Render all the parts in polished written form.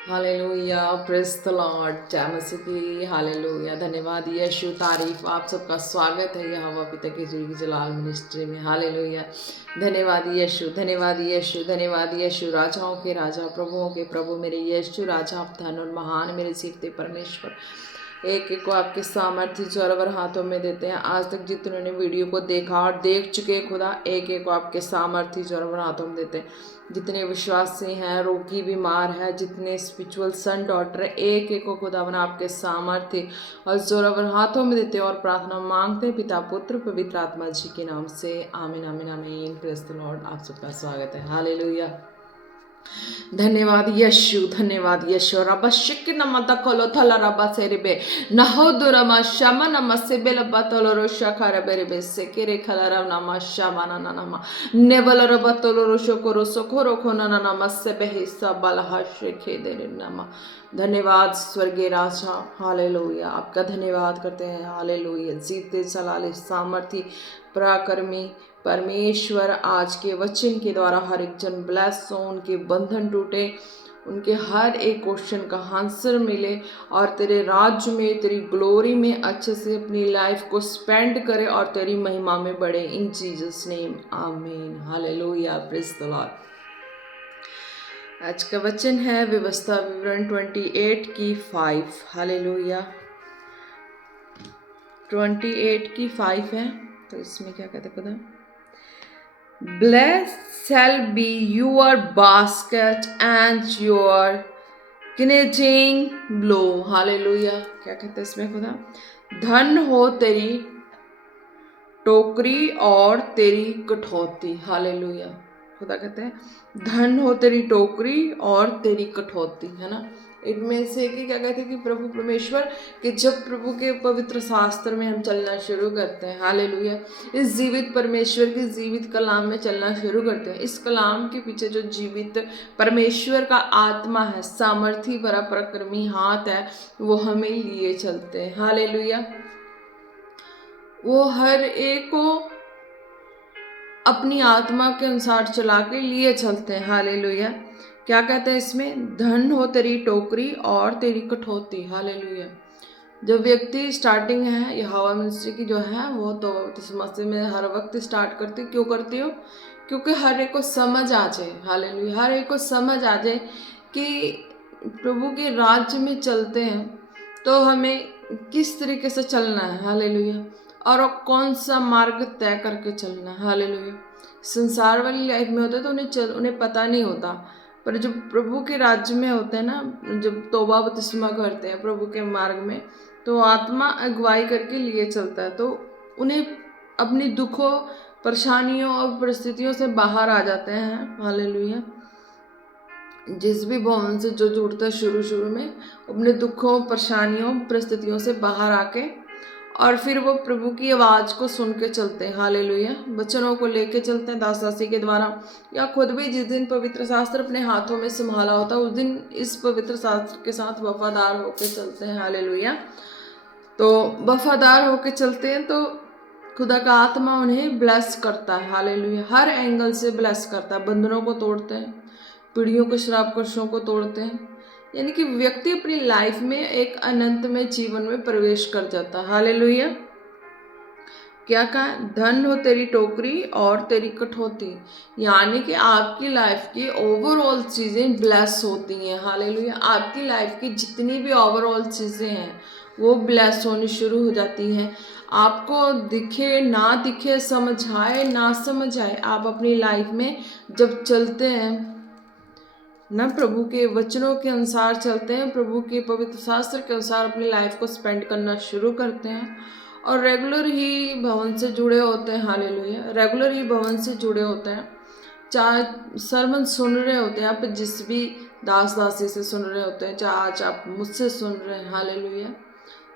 Hallelujah, praise the Lord, जय मसीह की। Hallelujah, धन्यवाद यीशु, तारीफ आप सबका स्वागत है यहोवा पिता के जी की जलाल मिनिस्ट्री में। हालेलुया, धन्यवाद यीशु, धन्यवाद यीशु, धन्यवाद यीशु, राजाओं के राजा, प्रभुओं के प्रभु, मेरे यीशु राजा, आप धन और महान मेरे सीखते परमेश्वर। एक एक को आपके सामर्थ्य जोरवर हाथों में देते हैं। आज तक जितनों ने वीडियो को देखा और देख चुके खुदा, एक एक को आपके सामर्थ्य जोरवर हाथों में देते हैं। जितने विश्वासी हैं, रोगी बीमार है, जितने स्पिरिचुअल सन डॉटर है, एक एक को खुदावन आपके सामर्थ्य और जोरवर हाथों में देते हैं और प्रार्थना मांगते हैं पिता पुत्र पवित्र आत्मा जी के नाम से। आमीन आमीन आमीन। प्रेज द लॉर्ड, आप सबका स्वागत है। हालेलुया, धन्यवाद यशु, धन्यवाद यशु। रबा शिक नमता कोलो थला रबा सेरिबे नहोदुरा मा शमा नम सेबेल बतलो रो शखर बेरिबे सेकेरे खलरा नम शमा ना नम नेबल रबतलो रो शकोरो सोखोरो खोना नम सेबे हिस्सा बलहा शेखे देरे नम। धन्यवाद स्वर्गीय राजा, हालेलुया, आपका धन्यवाद करते हैं। हालेलुया, जीते चलाले सामर्थी पराक्रमी परमेश्वर, आज के वचन के द्वारा हर एक जन ब्लेस हो, उनके बंधन टूटे, उनके हर एक क्वेश्चन का आंसर मिले और तेरे राज्य में, तेरी ग्लोरी में अच्छे से अपनी लाइफ को स्पेंड करे और तेरी महिमा में बढ़े। इन जीसस नेम आमीन। Hallelujah, praise the Lord. आज का वचन है व्यवस्था विवरण 28 की 5। हालेलुया, 28 की 5 है। तो इसमें क्या कहते खुदा? Blessed shall be your basket and your knitting blow. Hallelujah, क्या कहते हैं इसमें खुदा? धन हो तेरी टोकरी और तेरी कठौती। हालेलुया, खुदा कहते हैं धन हो तेरी टोकरी और तेरी कठौती, है ना। इनमें से कि क्या कहते हैं कि प्रभु परमेश्वर कि जब प्रभु के पवित्र शास्त्र में हम चलना शुरू करते हैं, हालेलुया, इस जीवित परमेश्वर के जीवित कलाम में चलना शुरू करते हैं, इस कलाम के पीछे जो जीवित परमेश्वर का आत्मा है, सामर्थी भरा पराक्रमी हाथ है, वो हमें लिए चलते हैं। हालेलुया, वो हर एक को अपनी आत्मा के अनुसार चला के लिए चलते हैं। हालेलुया, क्या कहते हैं इसमें? धन हो तेरी टोकरी और तेरी कठौती। हालेलुया, जब व्यक्ति स्टार्टिंग है यहोवा मिनिस्ट्री की जो है, वो तो इस मसीह में हर वक्त स्टार्ट करती। क्यों करती हो? क्योंकि हर एक को समझ आ जाए। हालेलुया, हर एक को समझ आ जाए कि प्रभु के राज्य में चलते हैं तो हमें किस तरीके से चलना है। हालेलुया, और कौन सा मार्ग तय करके चलना है। हालेलुया, संसार वाली लाइफ में होता है तो उन्हें पता नहीं होता, पर जब प्रभु के राज्य में होते हैं ना, जब तौबा बपतिस्मा करते हैं प्रभु के मार्ग में, तो आत्मा अगुवाई करके लिए चलता है, तो उन्हें अपनी दुखों, परेशानियों और परिस्थितियों से बाहर आ जाते हैं। हालेलुया, जिस भी भवन से जो जुड़ता है शुरू में अपने दुखों, परेशानियों, परिस्थितियों से बाहर आके और फिर वो प्रभु की आवाज़ को सुन के चलते हैं। हालेलुया, वचनों को लेके चलते हैं दास दासी के द्वारा, या खुद भी जिस दिन पवित्र शास्त्र अपने हाथों में संभाला होता है उस दिन इस पवित्र शास्त्र के साथ वफादार होके चलते हैं। हालेलुया, तो वफादार होके चलते हैं तो खुदा का आत्मा उन्हें ब्लेस करता है। हालेलुया, हर एंगल से ब्लेस करता है। बंधनों को तोड़ते हैं, पीढ़ियों के श्राप कर्षों को तोड़ते हैं, यानी कि व्यक्ति अपनी लाइफ में एक अनंत में जीवन में प्रवेश कर जाता है। हालेलुया, क्या कहा? धन हो तेरी टोकरी और तेरी कठौती, यानी कि आपकी लाइफ की ओवरऑल चीज़ें ब्लेस होती हैं। हालेलुया, आपकी लाइफ की जितनी भी ओवरऑल चीज़ें हैं वो ब्लेस होनी शुरू हो जाती हैं। आपको दिखे ना दिखे, समझ आए ना समझ आए, आप अपनी लाइफ में जब चलते हैं ना, प्रभु के वचनों के अनुसार चलते हैं, प्रभु के पवित्र शास्त्र के अनुसार अपनी लाइफ को स्पेंड करना शुरू करते हैं और रेगुलर ही भवन से जुड़े होते हैं। हालेलुया, रेगुलर ही भवन से जुड़े होते हैं, चाहे सरमन सुन रहे होते हैं आप जिस भी दास दासी से सुन रहे होते हैं, चाहे आज आप मुझसे सुन रहे हैं। हालेलुया,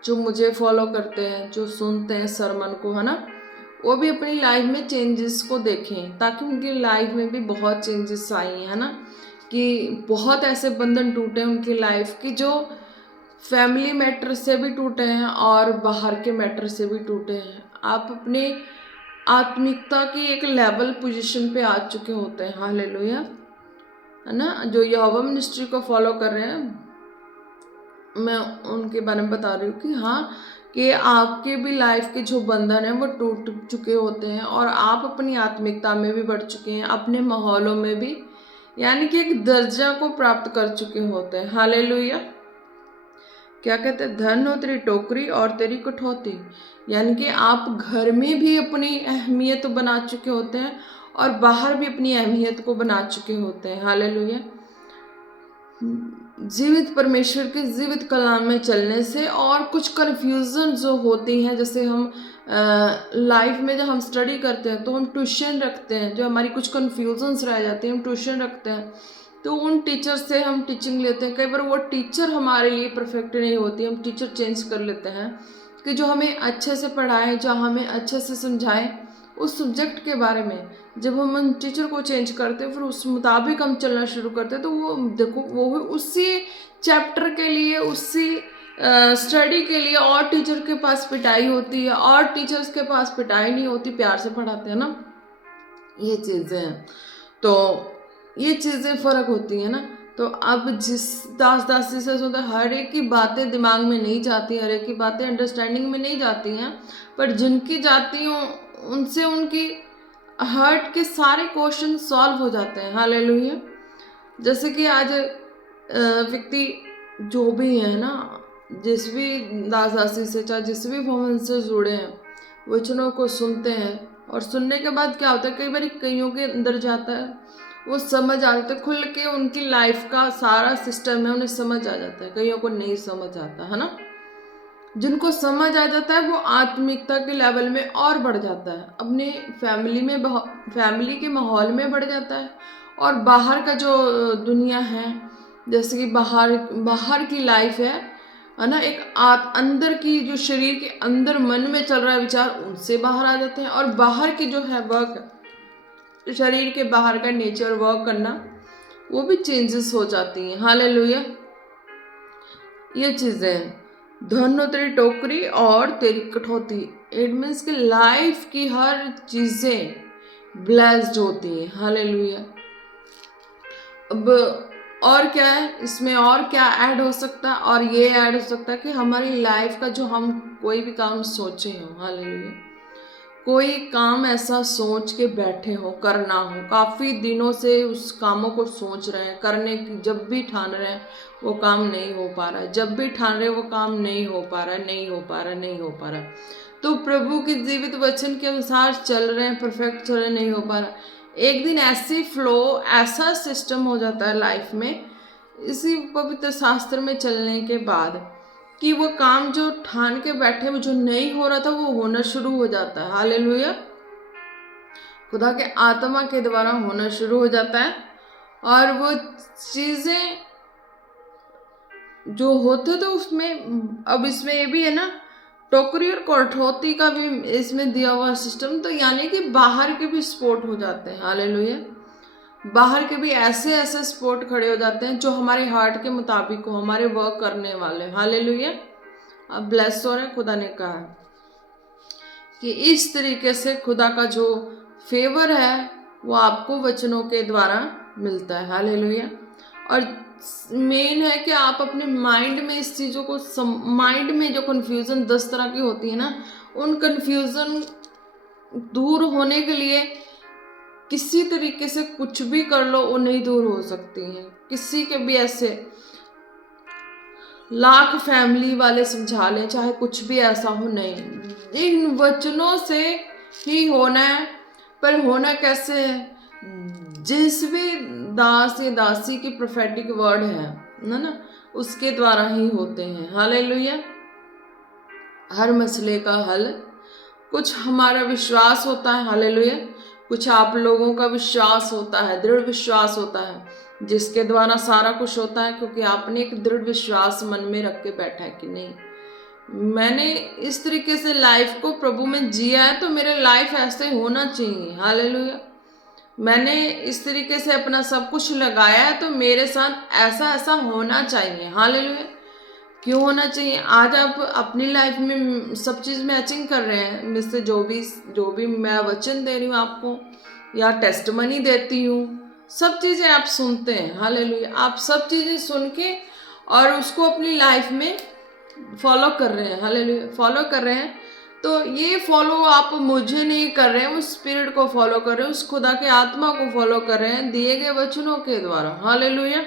जो मुझे फॉलो करते हैं, जो सुनते हैं सरमन को, है ना, वो भी अपनी लाइफ में चेंजेस को देखें, ताकि उनकी लाइफ में भी बहुत चेंजेस आई हैं, है ना, कि बहुत ऐसे बंधन टूटे उनकी लाइफ की जो फैमिली मैटर से भी टूटे हैं और बाहर के मैटर से भी टूटे हैं। आप अपने आत्मिकता की एक लेवल पोजीशन पे आ चुके होते हैं। हालेलुया, है ना, जो यहोवा मिनिस्ट्री को फॉलो कर रहे हैं, मैं उनके बारे में बता रही हूँ कि हाँ, कि आपके भी लाइफ के जो बंधन हैं वो टूट चुके होते हैं और आप अपनी आत्मिकता में भी बढ़ चुके हैं, अपने माहौलों में भी, यानी कि एक दर्जा को प्राप्त कर चुके होते हैं। हालेलुया। क्या कहते हैं, धन हो तेरी टोकरी और तेरी कठौती, यानी कि आप घर में भी अपनी अहमियत बना चुके होते हैं और बाहर भी अपनी अहमियत को बना चुके होते हैं। हालेलुया। जीवित परमेश्वर के जीवित कलाम में चलने से और कुछ कन्फ्यूज़न जो होती हैं, जैसे हम लाइफ में जब हम स्टडी करते हैं तो हम ट्यूशन रखते हैं, जो हमारी कुछ कन्फ्यूजन्स रह जाती हैं हम ट्यूशन रखते हैं, तो उन टीचर से हम टीचिंग लेते हैं। कई बार वो टीचर हमारे लिए परफेक्ट नहीं होती, हम टीचर चेंज कर लेते हैं कि जो हमें अच्छे से पढ़ाएं, जो हमें अच्छे से समझाएं उस सब्जेक्ट के बारे में। जब हम उन टीचर को चेंज करते हैं फिर उस मुताबिक हम चलना शुरू करते हैं, तो वो देखो वो उसी चैप्टर के लिए, उसी स्टडी के लिए और टीचर के पास पिटाई होती है और टीचर्स के पास पिटाई नहीं होती, प्यार से पढ़ाते हैं ना, ये चीज़ें हैं। तो ये चीज़ें फ़र्क होती हैं ना। तो अब जिस दास दासी से सुनते हर एक की बातें दिमाग में नहीं जाती, हर एक की बातें अंडरस्टैंडिंग में नहीं जाती हैं, पर जिनकी जाती हों उनसे उनकी हार्ट के सारे क्वेश्चन सॉल्व हो जाते हैं। हालेलुया। जैसे कि आज व्यक्ति जो भी है ना, जिस भी दास दासी से, चाहे जिस भी भवन से जुड़े हैं, वचनों को सुनते हैं और सुनने के बाद क्या होता है, कई बार कईयों के अंदर जाता है, वो समझ आ जाता है खुल के, उनकी लाइफ का सारा सिस्टम है उन्हें समझ आ जाता है, कईयों को नहीं समझ आता है ना। जिनको समझ आ जाता है वो आत्मिकता के लेवल में और बढ़ जाता है, अपने फैमिली के माहौल में बढ़ जाता है, और बाहर का जो दुनिया है, जैसे कि बाहर की लाइफ है ना, एक अंदर की जो शरीर के अंदर मन में चल रहा है विचार, उनसे बाहर आ जाते हैं, और बाहर की जो है वर्क, शरीर के बाहर का नेचर वर्क करना, वो भी चेंजेस हो जाती हैं। हालेलुया। ये चीज़ें हैं, धन हो तेरी टोकरी और तेरी कठौती, इट मीन्स कि लाइफ की हर चीज़ें ब्लेस्ड होती है। हालेलुया। अब और क्या है इसमें, और क्या ऐड हो सकता है, और ये ऐड हो सकता है कि हमारी लाइफ का जो हम कोई भी काम सोचे हो, हालेलुया, कोई काम ऐसा सोच के बैठे हो करना हो, काफ़ी दिनों से उस कामों को सोच रहे हैं करने की, जब भी ठान रहे हैं वो काम नहीं हो पा रहा है, जब भी ठान रहे वो काम नहीं हो पा रहा है, नहीं हो पा रहा है, नहीं हो पा रहा है, तो प्रभु के जीवित वचन के अनुसार चल रहे हैं, परफेक्ट चल रहे, नहीं हो पा रहा, एक दिन ऐसी फ्लो, ऐसा सिस्टम हो जाता है लाइफ में, इसी पवित्र शास्त्र में चलने के बाद, कि वो काम जो ठान के बैठे में जो नहीं हो रहा था वो होना शुरू हो जाता है। हालेलुया। खुदा के आत्मा के द्वारा होना शुरू हो जाता है, और वो चीज़ें जो होते तो उसमें, अब इसमें ये भी है ना, टोकरी और कठौती का भी इसमें दिया हुआ सिस्टम, तो यानी कि बाहर के भी स्पोर्ट हो जाते हैं। हालेलुया। बाहर के भी ऐसे ऐसे स्पोर्ट खड़े हो जाते हैं जो हमारे हार्ट के मुताबिक हो, हमारे वर्क करने वाले। हालेलुया। अब ब्लेस हो रहे, खुदा ने कहा कि इस तरीके से खुदा का जो फेवर है वो आपको वचनों के द्वारा मिलता है। हालेलुया। और मेन है कि आप अपने माइंड में इस चीज़ों को माइंड में जो कन्फ्यूज़न 10 तरह की होती है ना, उन कन्फ्यूज़न दूर होने के लिए किसी तरीके से कुछ भी कर लो वो नहीं दूर हो सकती हैं। किसी के भी ऐसे लाख फैमिली वाले समझा लें, चाहे कुछ भी ऐसा हो, नहीं, इन वचनों से ही होना है। पर होना कैसे है, जिस भी दास या दासी की प्रोफेटिक वर्ड है ना, उसके द्वारा ही होते हैं। हालेलुया। हर मसले का हल, कुछ हमारा विश्वास होता है, हालेलुया, कुछ आप लोगों का विश्वास होता है, दृढ़ विश्वास होता है, जिसके द्वारा सारा कुछ होता है, क्योंकि आपने एक दृढ़ विश्वास मन में रख के बैठा है कि नहीं, मैंने इस तरीके से लाइफ को प्रभु में जिया है तो मेरे लाइफ ऐसे होना चाहिए। हालेलुया। मैंने इस तरीके से अपना सब कुछ लगाया है तो मेरे साथ ऐसा ऐसा होना चाहिए। हालेलुया। क्यों होना चाहिए? आज आप अपनी लाइफ में सब चीज़ मैचिंग कर रहे हैं, मुझसे जो भी मैं वचन दे रही हूँ आपको, या टेस्टमनी देती हूँ, सब चीज़ें आप सुनते हैं, हालेलुया, आप सब चीज़ें सुन के और उसको अपनी लाइफ में फॉलो कर रहे हैं, हालेलुया, फॉलो कर रहे हैं। तो ये फॉलो आप मुझे नहीं कर रहे हैं, उस स्पिरिट को फॉलो कर रहे हैं, उस खुदा के आत्मा को फॉलो कर रहे हैं दिए गए वचनों के द्वारा, हालेलुया।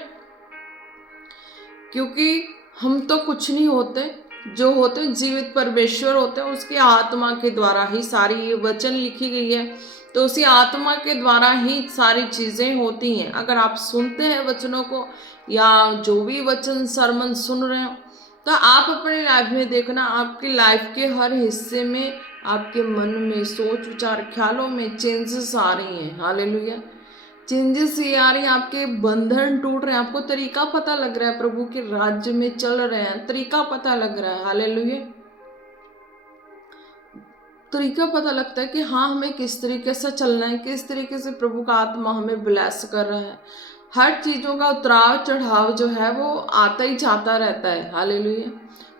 क्योंकि हम तो कुछ नहीं होते, जो होते जीवित परमेश्वर होते हैं, उसके आत्मा के द्वारा ही सारी ये वचन लिखी गई है। तो उसी आत्मा के द्वारा ही सारी चीज़ें होती हैं। अगर आप सुनते हैं वचनों को, या जो भी वचन सरमन सुन रहे हो, तो आप अपनी लाइफ में देखना, आपकी लाइफ के हर हिस्से में, आपके मन में, सोच विचार ख्यालों में चेंजेस आ रही हैं, हालेलुया। चेंजेस ये आ रही हैं, आपके बंधन टूट रहे हैं, आपको तरीका पता लग रहा है, प्रभु के राज्य में चल रहे हैं, तरीका पता लग रहा है, हालेलुया। तरीका पता लगता है कि हाँ, हमें किस तरीके से चलना है, किस तरीके से प्रभु का आत्मा हमें ब्लेस कर रहा है। हर चीज़ों का उतराव चढ़ाव जो है वो आता ही जाता रहता है, हालेलुया।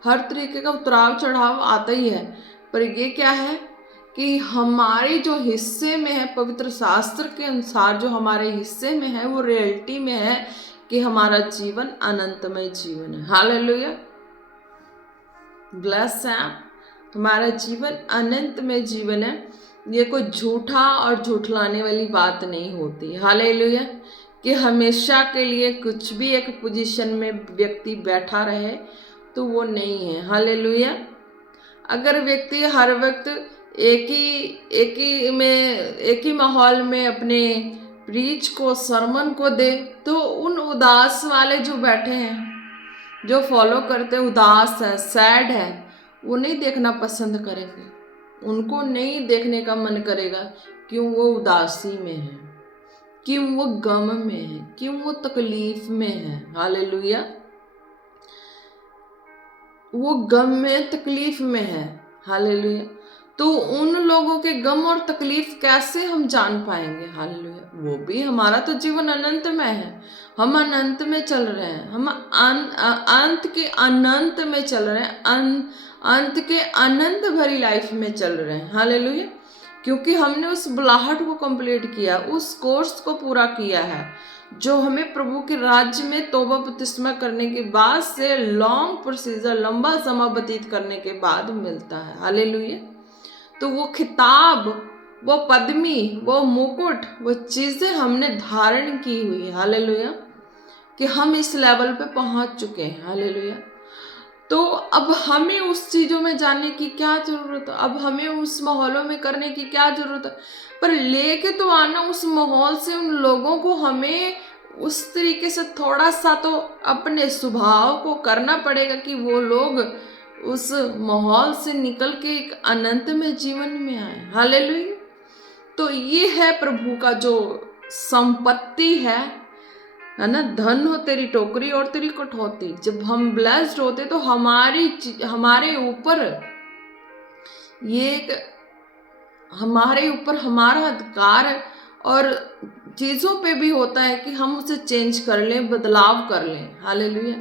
हर तरीके का उतराव चढ़ाव आता ही है, पर ये क्या है कि हमारे जो हिस्से में है, पवित्र शास्त्र के अनुसार जो हमारे हिस्से में है, वो रियलिटी में है कि हमारा जीवन अनंतमय जीवन है, हालेलुया। ब्लेस है आप, हमारा जीवन अनंत में जीवन है। ये कोई झूठा और झूठलाने वाली बात नहीं होती, हालेलुया, कि हमेशा के लिए कुछ भी एक पोजीशन में व्यक्ति बैठा रहे, तो वो नहीं है, हालेलुया। अगर व्यक्ति हर वक्त एक ही माहौल में अपने प्रीच को, सरमन को दे, तो उन उदास वाले जो बैठे हैं, जो फॉलो करते उदास है, सैड है, वो नहीं देखना पसंद करेंगे, उनको नहीं देखने का मन करेगा। क्यों? वो उदासी में है, क्यों वो गम में है, क्यों वो तकलीफ में है, हालेलुया। वो गम में, तकलीफ में है, हालेलुया। तो उन लोगों के गम और तकलीफ कैसे हम जान पाएंगे, हालेलुया। वो भी, हमारा तो जीवन अनंत में है, हम अनंत में चल रहे हैं, हम अंत के अनंत में चल रहे हैं, अंत के अनंत भरी लाइफ में चल रहे हैं, हालेलुया। क्योंकि हमने उस बुलाहट को कंप्लीट किया, उस कोर्स को पूरा किया है, जो हमें प्रभु के राज्य में तौबा बपतिस्मा करने के बाद से लॉन्ग प्रोसीजर, लंबा समय व्यतीत करने के बाद मिलता है, हालेलुया। तो वो खिताब, वो पदवी, वो मुकुट, वो चीज़ें हमने धारण की हुई है, हालेलुया, कि हम इस लेवल पे पहुंच चुके हैं, हालेलुया। तो अब हमें उस चीज़ों में जाने की क्या ज़रूरत है, अब हमें उस माहौलों में करने की क्या ज़रूरत है, पर लेके तो आना उस माहौल से उन लोगों को, हमें उस तरीके से थोड़ा सा तो अपने स्वभाव को करना पड़ेगा कि वो लोग उस माहौल से निकल के एक अनंत में जीवन में आए, हालेलुया। तो ये है प्रभु का जो संपत्ति है ना, धन हो तेरी टोकरी और तेरी कठौती। जब हम ब्लेस्ड होते तो हमारे ऊपर ये एक, हमारे ऊपर हमारा अधिकार है, और चीज़ों पे भी होता है कि हम उसे चेंज कर लें, बदलाव कर लें, हालेलुया।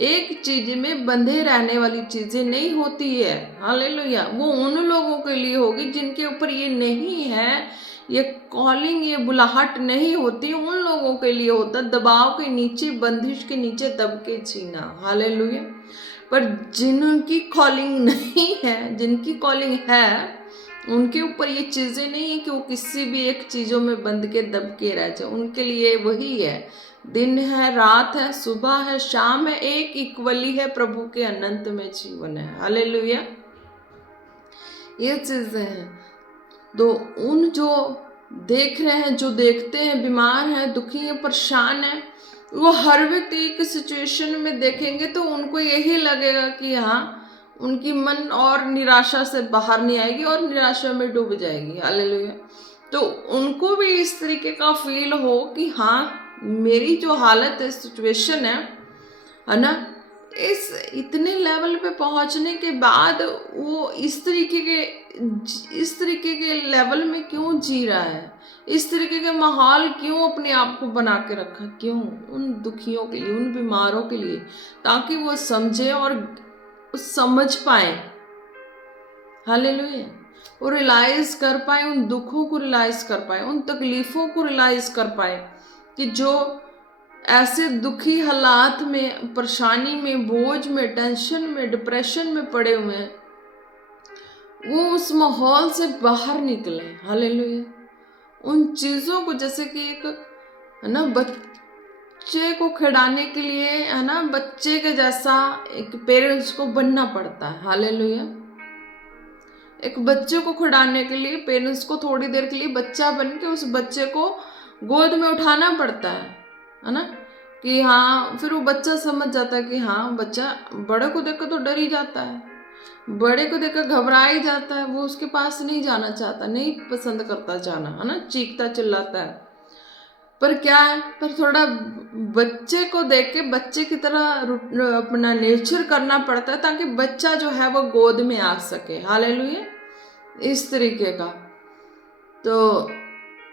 एक चीज में बंधे रहने वाली चीजें नहीं होती है, हालेलुया। वो उन लोगों के लिए होगी जिनके ऊपर ये नहीं है, ये कॉलिंग, ये बुलाहट नहीं होती, उन लोगों के लिए होता दबाव के नीचे, बंदिश के नीचे दब के जीना, हालेलुया। पर जिनकी कॉलिंग नहीं है, जिनकी कॉलिंग है, उनके ऊपर ये चीज़ें नहीं है कि वो किसी भी एक चीज़ों में बंध के दब के रह जाए। उनके लिए वही है, दिन है, रात है, सुबह है, शाम है, एक इक्वली है, प्रभु के अनंत में जीवन है, हालेलुया। ये चीज़ें हैं। तो उन जो देख रहे हैं, जो देखते हैं, बीमार हैं, दुखी हैं, परेशान हैं, वो हर व्यक्ति एक सिचुएशन में देखेंगे तो उनको यही लगेगा कि हाँ, उनकी मन और निराशा से बाहर नहीं आएगी और निराशा में डूब जाएगी, हालेलुया। तो उनको भी इस तरीके का फील हो कि हाँ, मेरी जो हालत है, सिचुएशन है ना, इस इतने लेवल पे पहुंचने के बाद वो इस तरीके के लेवल में क्यों जी रहा है, इस तरीके के माहौल क्यों अपने आप को बना के रखा, क्यों? उन दुखियों के लिए, उन बीमारों के लिए, ताकि वो समझे और समझ पाए, हालेलुया। वो रियलाइज कर पाए, उन दुखों को रियलाइज कर पाए, उन तकलीफों को रियलाइज कर पाए कि जो ऐसे दुखी हालात में, परेशानी में, बोझ में, टेंशन में, डिप्रेशन में पड़े हुए हैं, वो उस माहौल से बाहर निकले। हालेलुया। उन चीज़ों को, जैसे कि एक है ना बच्चे को खिलाने के लिए, है ना, बच्चे के जैसा एक पेरेंट्स को बनना पड़ता है। हालेलुया। एक बच्चे को खिलाने के लिए पेरेंट्स को थोड़ी देर के लिए बच्चा बन के उस बच्चे को गोद में उठाना पड़ता है ना, कि हाँ, फिर वो बच्चा समझ जाता है कि हाँ, बच्चा बड़े को देखकर तो डर ही जाता है, बड़े को देखकर घबरा ही जाता है, वो उसके पास नहीं जाना चाहता, नहीं पसंद करता जाना, है ना, चीखता चिल्लाता है। पर क्या है, पर थोड़ा बच्चे को देख के बच्चे की तरह अपना नेचर करना पड़ता है, ताकि बच्चा जो है वो गोद में आ सके। हालेलुया। इस तरीके का। तो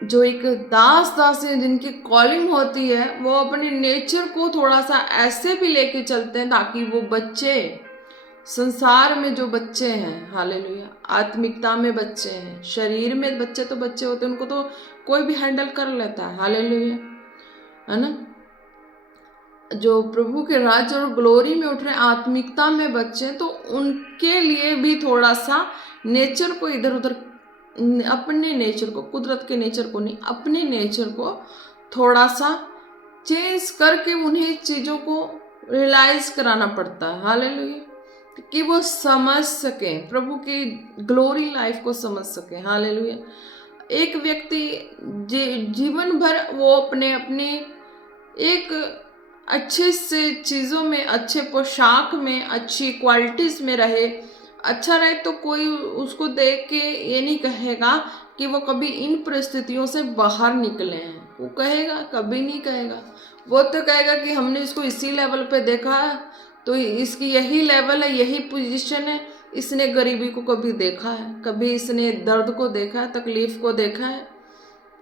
जो एक दास दासी जिनकी कॉलिंग होती है, वो अपने नेचर को थोड़ा सा ऐसे भी लेके चलते हैं ताकि वो बच्चे, संसार में जो बच्चे हैं, हालेलुया, आत्मिकता में बच्चे हैं, शरीर में बच्चे तो बच्चे होते हैं, उनको तो कोई भी हैंडल कर लेता है। हालेलुया, है ना। जो प्रभु के राज्य और ग्लोरी में उठ रहे आत्मिकता में बच्चे, तो उनके लिए भी थोड़ा सा नेचर को इधर उधर, अपने नेचर को, कुदरत के नेचर को नहीं, अपने नेचर को थोड़ा सा चेंज करके उन्हें चीज़ों को रियलाइज कराना पड़ता है। हालेलुया। कि वो समझ सके, प्रभु की ग्लोरी लाइफ को समझ सके। हालेलुया। एक व्यक्ति जीवन भर वो अपने अपने एक अच्छे से चीज़ों में, अच्छे पोशाक में, अच्छी क्वालिटीज़ में रहे, अच्छा रहे, तो कोई उसको देख के ये नहीं कहेगा कि वो कभी इन परिस्थितियों से बाहर निकले हैं। वो कहेगा, कभी नहीं कहेगा। वो तो कहेगा कि हमने इसको इसी लेवल पे देखा है, तो इसकी यही लेवल है, यही पोजीशन है, इसने गरीबी को कभी देखा है, कभी इसने दर्द को देखा है, तकलीफ को देखा है?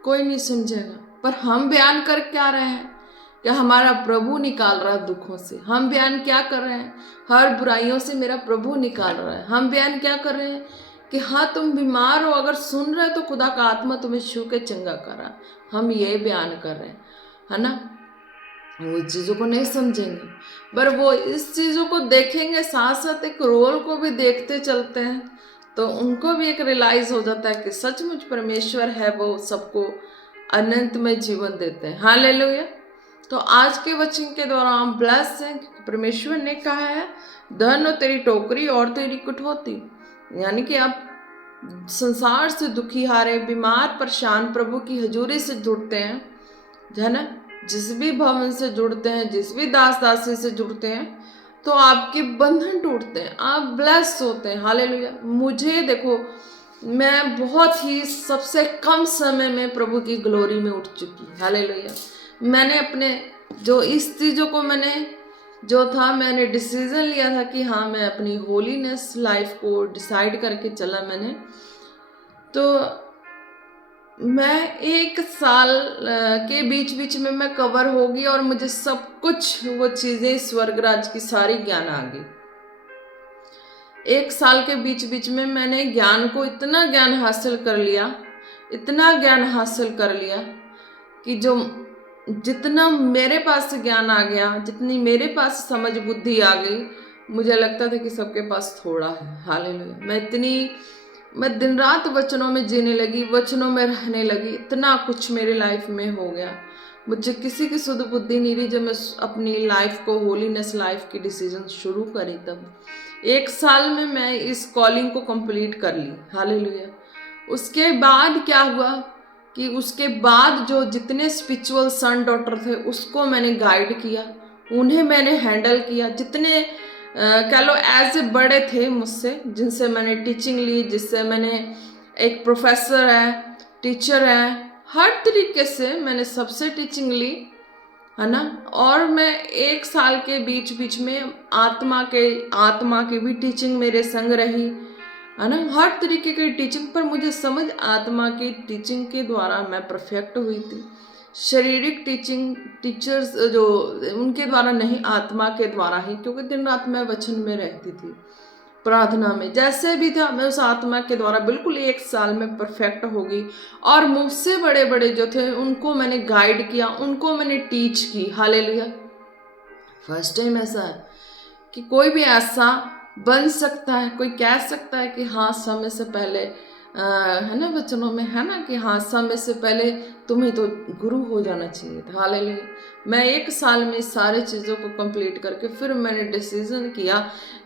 कोई नहीं समझेगा। पर हम बयान कर क्या रहे हैं कि हमारा प्रभु निकाल रहा है दुखों से। हम बयान क्या कर रहे हैं? हर बुराइयों से मेरा प्रभु निकाल रहा है। हम बयान क्या कर रहे हैं कि हाँ, तुम बीमार हो, अगर सुन रहे तो खुदा का आत्मा तुम्हें छू के चंगा कर रहा। हम ये बयान कर रहे हैं, है ना। वो चीज़ों को नहीं समझेंगे, पर वो इस चीज़ों को देखेंगे, साथ साथ एक रोल को भी देखते चलते हैं, तो उनको भी एक रियलाइज हो जाता है कि सचमुच परमेश्वर है, वो सबको अनंत में जीवन देते हैं। हालेलुया। तो आज के वचन के द्वारा हम ब्लेस हैं, परमेश्वर ने कहा है, धन हो तेरी टोकरी और तेरी कटौती। यानी कि आप संसार से दुखी, हारे, बीमार, परेशान प्रभु की हजूरी से जुड़ते हैं, है ना, जिस भी भवन से जुड़ते हैं, जिस भी दास दासी से जुड़ते हैं, तो आपके बंधन टूटते हैं, आप ब्लेस होते हैं। हालेलुया। मुझे देखो, मैं बहुत ही सबसे कम समय में प्रभु की ग्लोरी में उठ चुकी। हालेलुया। मैंने अपने जो इस चीज़ों को मैंने डिसीज़न लिया था कि हाँ, मैं अपनी होलीनेस लाइफ को डिसाइड करके चला मैंने, तो मैं 1 साल के बीच बीच में मैं कवर होगी और मुझे सब कुछ वो चीज़ें स्वर्गराज की सारी ज्ञान आ गई। 1 साल के बीच बीच में मैंने ज्ञान को इतना ज्ञान हासिल कर लिया, इतना ज्ञान हासिल कर लिया कि जो जितना मेरे पास ज्ञान आ गया, जितनी मेरे पास समझ बुद्धि आ गई, मुझे लगता था कि सबके पास थोड़ा है। हालेलुया। मैं दिन रात वचनों में जीने लगी, वचनों में रहने लगी, इतना कुछ मेरी लाइफ में हो गया। मुझे किसी की सुध बुद्धि नहीं रही जब मैं अपनी लाइफ को, होलीनेस लाइफ की डिसीजन शुरू करी। तब 1 साल में मैं इस कॉलिंग को कंप्लीट कर ली। हालेलुया। उसके बाद क्या हुआ कि उसके बाद जो जितने स्पिरिचुअल सन डॉटर थे, उसको मैंने गाइड किया, उन्हें मैंने हैंडल किया। जितने कह लो एज ए बड़े थे मुझसे, जिनसे मैंने टीचिंग ली, जिससे मैंने, एक प्रोफेसर है, टीचर है, हर तरीके से मैंने सबसे टीचिंग ली, है ना। और मैं 1 साल के बीच बीच में आत्मा की भी टीचिंग मेरे संग रही, है ना। हर तरीके की टीचिंग, पर मुझे समझ आत्मा की टीचिंग के द्वारा मैं परफेक्ट हुई थी। शारीरिक टीचर्स जो उनके द्वारा नहीं, आत्मा के द्वारा ही, क्योंकि दिन रात मैं वचन में रहती थी। प्रार्थना में जैसे भी था, मैं उस आत्मा के द्वारा बिल्कुल 1 साल में परफेक्ट होगी। और मुझसे बड़े बड़े जो थे उनको मैंने गाइड किया, उनको मैंने टीच की। हालेलुया। फर्स्ट टाइम ऐसा है कि कोई भी ऐसा बन सकता है, कोई कह सकता है कि हाँ समय से पहले है ना, वचनों में है ना कि हाँ समय से पहले तुम्हें तो गुरु हो जाना चाहिए था। हालेलुया। मैं 1 साल में सारी चीज़ों को कंप्लीट करके फिर मैंने डिसीजन किया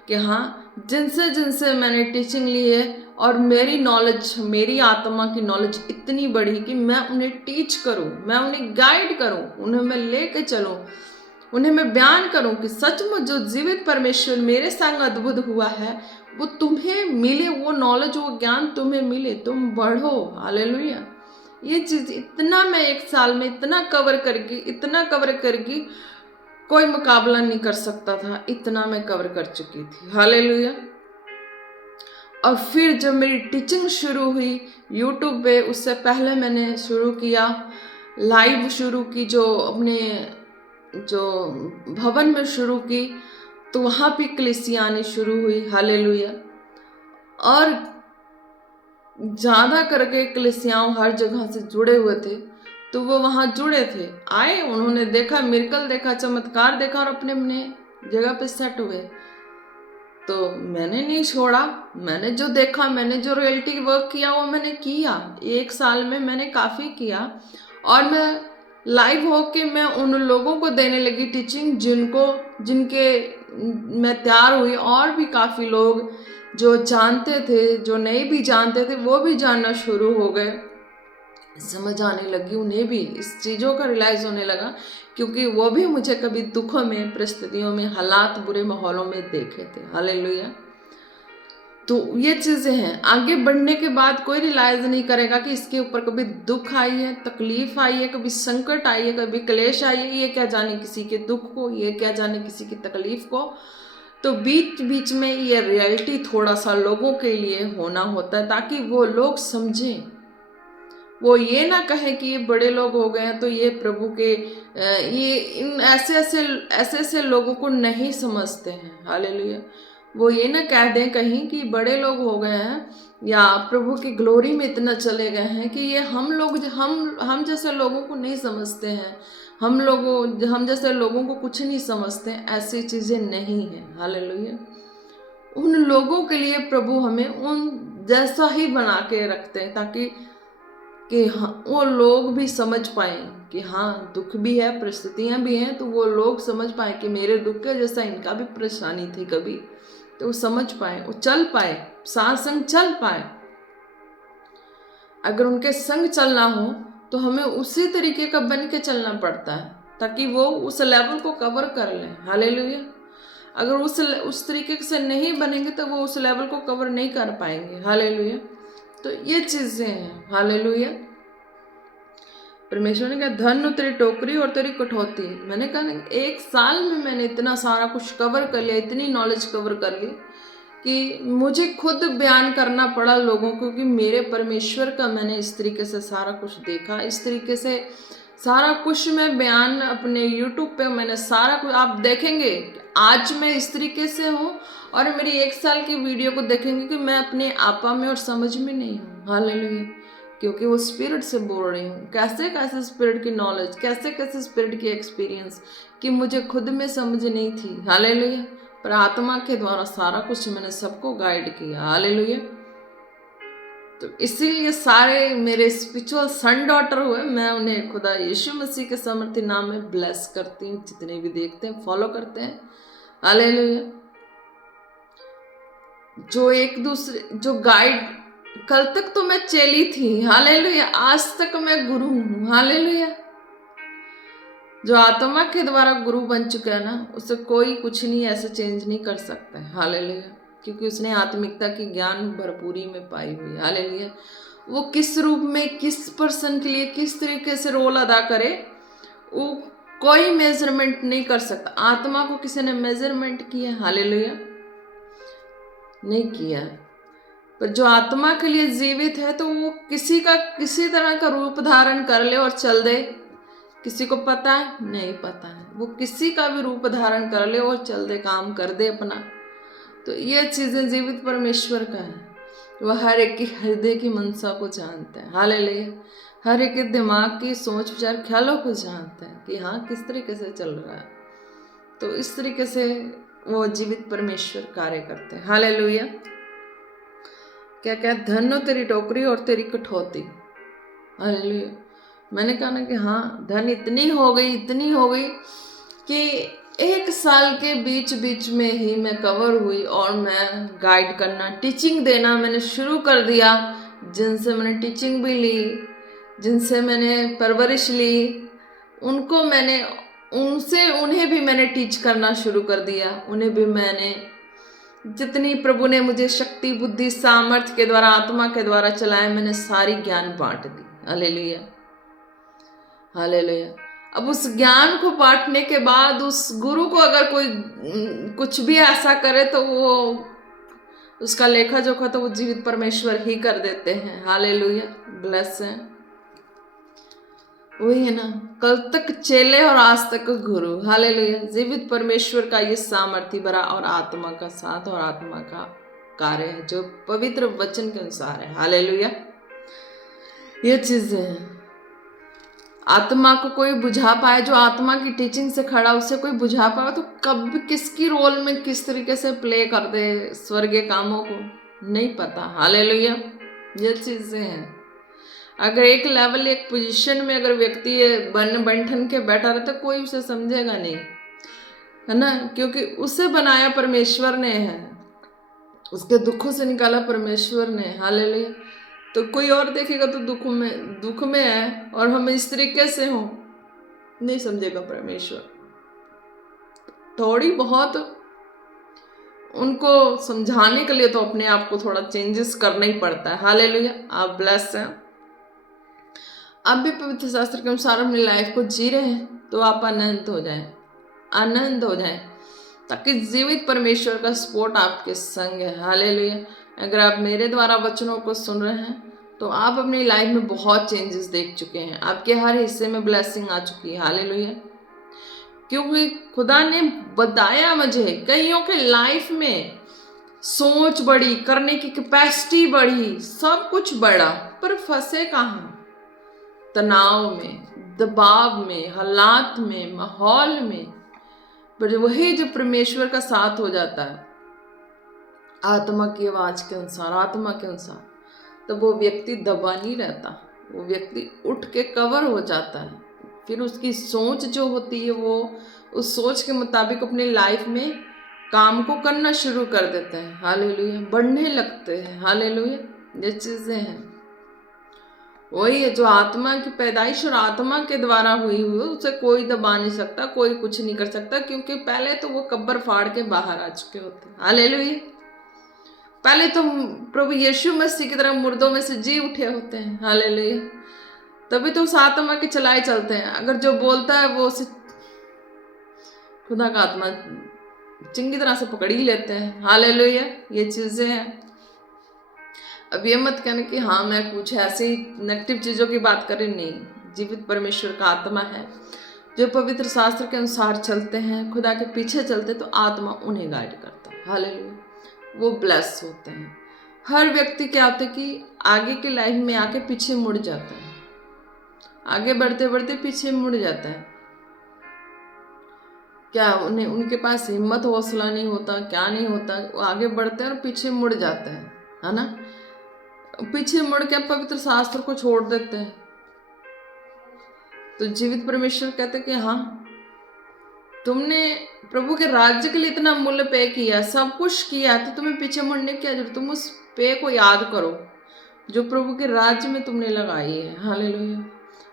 कि हाँ, जिनसे जिनसे मैंने टीचिंग ली है और मेरी नॉलेज, मेरी आत्मा की नॉलेज इतनी बढ़ी कि मैं उन्हें टीच करूं, मैं उन्हें गाइड करूं, उन्हें मैं लेके चलूं, उन्हें मैं बयान करूं कि सचमुच जो जीवित परमेश्वर मेरे संग अद्भुत हुआ है वो तुम्हें मिले, वो नॉलेज, वो ज्ञान तुम्हें मिले, तुम बढ़ो। हालेलुया। ये चीज इतना मैं 1 साल में इतना कवर करके कोई मुकाबला नहीं कर सकता था, इतना मैं कवर कर चुकी थी। हालेलुया। और फिर जब मेरी टीचिंग शुरू हुई यूट्यूब पे, उससे पहले मैंने शुरू किया लाइव शुरू की, जो अपने जो भवन में शुरू की, तो वहाँ भी कलीसिया आनी शुरू हुई। हालेलुया। और ज़्यादा करके कलीसियाओं हर जगह से जुड़े हुए थे, तो वो वहाँ जुड़े थे, आए, उन्होंने देखा, मिरेकल देखा, चमत्कार देखा और अपने अपने जगह पे सेट हुए। तो मैंने नहीं छोड़ा, मैंने जो देखा, मैंने जो रियलिटी वर्क किया वो मैंने किया। 1 साल में मैंने काफ़ी किया और मैं लाइव होके मैं उन लोगों को देने लगी टीचिंग जिनके मैं तैयार हुई। और भी काफ़ी लोग जो जानते थे, जो नहीं भी जानते थे, वो भी जानना शुरू हो गए, समझ आने लगी, उन्हें भी इस चीज़ों का रियलाइज होने लगा, क्योंकि वो भी मुझे कभी दुखों में, परिस्थितियों में, हालात, बुरे माहौलों में देखे थे। हालेलुया। तो ये चीज़ें हैं, आगे बढ़ने के बाद कोई रियलाइज नहीं करेगा कि इसके ऊपर कभी दुख आई है, तकलीफ आई है, कभी संकट आई है, कभी क्लेश आई है। ये क्या जाने किसी के दुख को, ये क्या जाने किसी की तकलीफ को। तो बीच बीच में ये रियलिटी थोड़ा सा लोगों के लिए होना होता है, ताकि वो लोग समझें, वो ये ना कहें कि ये बड़े लोग हो गए हैं तो ये प्रभु के ये इन ऐसे लोगों को नहीं समझते हैं। हालेलुया। वो ये ना कह दें कहीं कि बड़े लोग हो गए हैं या प्रभु की ग्लोरी में इतना चले गए हैं कि ये हम जैसे लोगों को नहीं समझते हैं, हम जैसे लोगों को कुछ नहीं समझते हैं। ऐसी चीज़ें नहीं हैं। हालेलुया। उन लोगों के लिए प्रभु हमें उन जैसा ही बना के रखते हैं, ताकि कि हाँ, वो लोग भी समझ पाए कि हाँ दुख भी है, परिस्थितियां भी हैं, तो वो लोग समझ पाए कि मेरे दुख के जैसा इनका भी परेशानी थी कभी, तो वो समझ पाए, वो चल पाए, साथ संग चल पाए। अगर उनके संग चलना हो तो हमें उसी तरीके का बन के चलना पड़ता है, ताकि वो उस लेवल को कवर कर लें। हालेलुया। अगर उस तरीके से नहीं बनेंगे तो वो उस लेवल को कवर नहीं कर पाएंगे। हालेलुया। तो ये चीजें हैं। हालेलुया। परमेश्वर ने कहा धन तेरी टोकरी और तेरी कठौती। मैंने कहा 1 साल में मैंने इतना सारा कुछ कवर कर लिया, इतनी नॉलेज कवर कर ली कि मुझे खुद बयान करना पड़ा लोगों को कि मेरे परमेश्वर का मैंने इस तरीके से सारा कुछ देखा, इस तरीके से सारा कुछ मैं बयान अपने यूट्यूब पे मैंने सारा कुछ, आप देखेंगे आज मैं इस तरीके से हूँ, और मेरी 1 साल की वीडियो को देखेंगे कि मैं अपने आपा में और समझ में नहीं हूँ। हालेलुया। क्योंकि वो स्पिरिट से बोल रही हूँ, कैसे कैसे स्पिरिट की नॉलेज, कैसे कैसे स्पिरिट की एक्सपीरियंस कि मुझे खुद में समझ नहीं थी। हालेलुया। पर आत्मा के द्वारा सारा कुछ मैंने सबको गाइड किया। हालेलुया। तो इसीलिए सारे मेरे स्पिरिचुअल सन डॉटर हुए, मैं उन्हें खुदा यीशु मसीह के समर्थी नाम में ब्लेस करती हूँ, जितने भी देखते हैं, फॉलो करते हैं। हालेलुया। जो एक दूसरे जो गाइड, कल तक तो मैं चेली थी। हालेलुया। आज तक मैं गुरु हूँ। हालेलुया। जो आत्मा के द्वारा गुरु बन चुका है ना, उसे कोई कुछ नहीं ऐसे चेंज नहीं कर सकता है। हालेलुया। क्योंकि उसने आत्मिकता की ज्ञान भरपूरी में पाई हुई। हालेलुया। वो किस रूप में, किस पर्सन के लिए किस तरीके से रोल अदा करे, वो कोई मेजरमेंट नहीं कर सकता। आत्मा को किसी ने मेजरमेंट किया? हालेलुया, नहीं किया। पर जो आत्मा के लिए जीवित है तो वो किसी तरह का रूप धारण कर ले और चल दे। किसी को पता है? नहीं पता है। वो किसी का भी रूप धारण कर ले और चल दे, काम कर दे अपना। तो ये चीज़ें जीवित परमेश्वर का है। वह हर एक की हृदय की मनसा को जानते हैं। हालेलुया। हर एक के दिमाग की सोच विचार ख्यालों को जानते हैं कि हाँ किस तरीके से चल रहा है। तो इस तरीके से वो जीवित परमेश्वर कार्य करते हैं। हालेलुया। क्या क्या, धन्य तेरी टोकरी और तेरी कठौती। हालेलुया। मैंने कहा ना कि हाँ, धन इतनी हो गई कि 1 साल के बीच बीच में ही मैं कवर हुई और मैं गाइड करना, टीचिंग देना मैंने शुरू कर दिया। जिनसे मैंने टीचिंग भी ली, जिनसे मैंने परवरिश ली, उन्हें भी मैंने टीच करना शुरू कर दिया। उन्हें भी मैंने जितनी प्रभु ने मुझे शक्ति, बुद्धि, सामर्थ्य के द्वारा, आत्मा के द्वारा चलाया, मैंने सारी ज्ञान बांट दी। हालेलुया। हालेलुया। अब उस ज्ञान को बांटने के बाद उस गुरु को अगर कोई कुछ भी ऐसा करे तो वो उसका लेखा जोखा तो वो जीवित परमेश्वर ही कर देते हैं। हालेलुया। ब्लेस है। वही है ना, कल तक चेले और आज तक गुरु। हालेलुया। जीवित परमेश्वर का ये सामर्थ्य भरा और आत्मा का साथ और आत्मा का कार्य है जो पवित्र वचन के अनुसार है। हालेलुया। ये चीजें हैं। आत्मा को कोई बुझा पाए, जो आत्मा की टीचिंग से खड़ा, उसे कोई बुझा पाए तो कब किसकी रोल में किस तरीके से प्ले कर दे स्वर्गीय कामों को नहीं पता। हालेलुया। ये चीजें हैं। अगर एक लेवल, एक पोजीशन में अगर व्यक्ति बन ठन के बैठा रहता, कोई उसे समझेगा नहीं, है ना, क्योंकि उसे बनाया परमेश्वर ने है, उसके दुखों से निकाला परमेश्वर ने। हालेलुया। तो कोई और देखेगा तो दुख में है और हम इस तरीके से हो, नहीं समझेगा परमेश्वर। थोड़ी बहुत उनको समझाने के लिए तो अपने आप को थोड़ा चेंजेस करना ही पड़ता है। हालेलुया। आप ब्लेस्ड हैं। आप भी पवित्र शास्त्र के अनुसार अपनी लाइफ को जी रहे हैं तो आप आनंद हो जाएं, ताकि जीवित परमेश्वर का सपोर्ट आपके संग है। हालेलुया। अगर आप मेरे द्वारा वचनों को सुन रहे हैं तो आप अपनी लाइफ में बहुत चेंजेस देख चुके हैं। आपके हर हिस्से में ब्लेसिंग आ चुकी है। हालेलुया। क्योंकि खुदा ने बताया मुझे, कईयों के लाइफ में सोच बढ़ी, करने की कैपेसिटी बढ़ी, सब कुछ बढ़ा, पर फंसे कहाँ? तनाव में, दबाव में, हालात में, माहौल में। पर वही जो परमेश्वर का साथ हो जाता है आत्मा की आवाज के अनुसार, तो वो व्यक्ति दबा नहीं रहता, वो व्यक्ति उठ के कवर हो जाता है। फिर उसकी सोच जो होती है वो उस सोच के मुताबिक अपनी लाइफ में काम को करना शुरू कर देते हैं। हालेलुया। बढ़ने लगते हैं। हालेलुया। ये चीजें हैं। वही है जो आत्मा की पैदाइश और आत्मा के द्वारा हुई उसे कोई दबा नहीं सकता, कोई कुछ नहीं कर सकता, क्योंकि पहले तो वो कब्र फाड़ के बाहर आ चुके होते हैं। हालेलुया। पहले तो प्रभु यीशु मसीह की तरह मुर्दों में से जी उठे होते हैं। हालेलुया। तभी तो उस आत्मा के चलाए चलते हैं। अगर जो बोलता है वो उसे खुदा का आत्मा चंगी तरह से पकड़ ही लेते हैं। हालेलुया। ये चीजें हैं। अब ये मत कहना कि हाँ मैं कुछ ऐसी नेगेटिव चीजों की बात कर रही, नहीं। जीवित परमेश्वर का आत्मा है जो पवित्र शास्त्र के अनुसार चलते हैं, खुदा के पीछे चलते, तो आत्मा उन्हें गाइड करता है। हालेलुया। वो ब्लेस होते हैं। हर व्यक्ति क्या होता है कि आगे की लाइफ में आके पीछे मुड़ जाता है, आगे बढ़ते बढ़ते पीछे मुड़ जाता है। क्या उनके पास हिम्मत हौसला नहीं होता, क्या नहीं होता, वो आगे बढ़ते हैं और पीछे मुड़ जाते हैं, है ना। पीछे मुड़ के पवित्र शास्त्र को छोड़ देते हैं। तो जीवित परमेश्वर कहते कि हाँ तुमने प्रभु के राज्य के लिए इतना मूल्य पे किया, सब कुछ किया, तो तुम्हें पीछे मुड़ने की क्या जरूरत। तुम उस पे को याद करो जो प्रभु के राज्य में तुमने लगाई है। हालेलुया।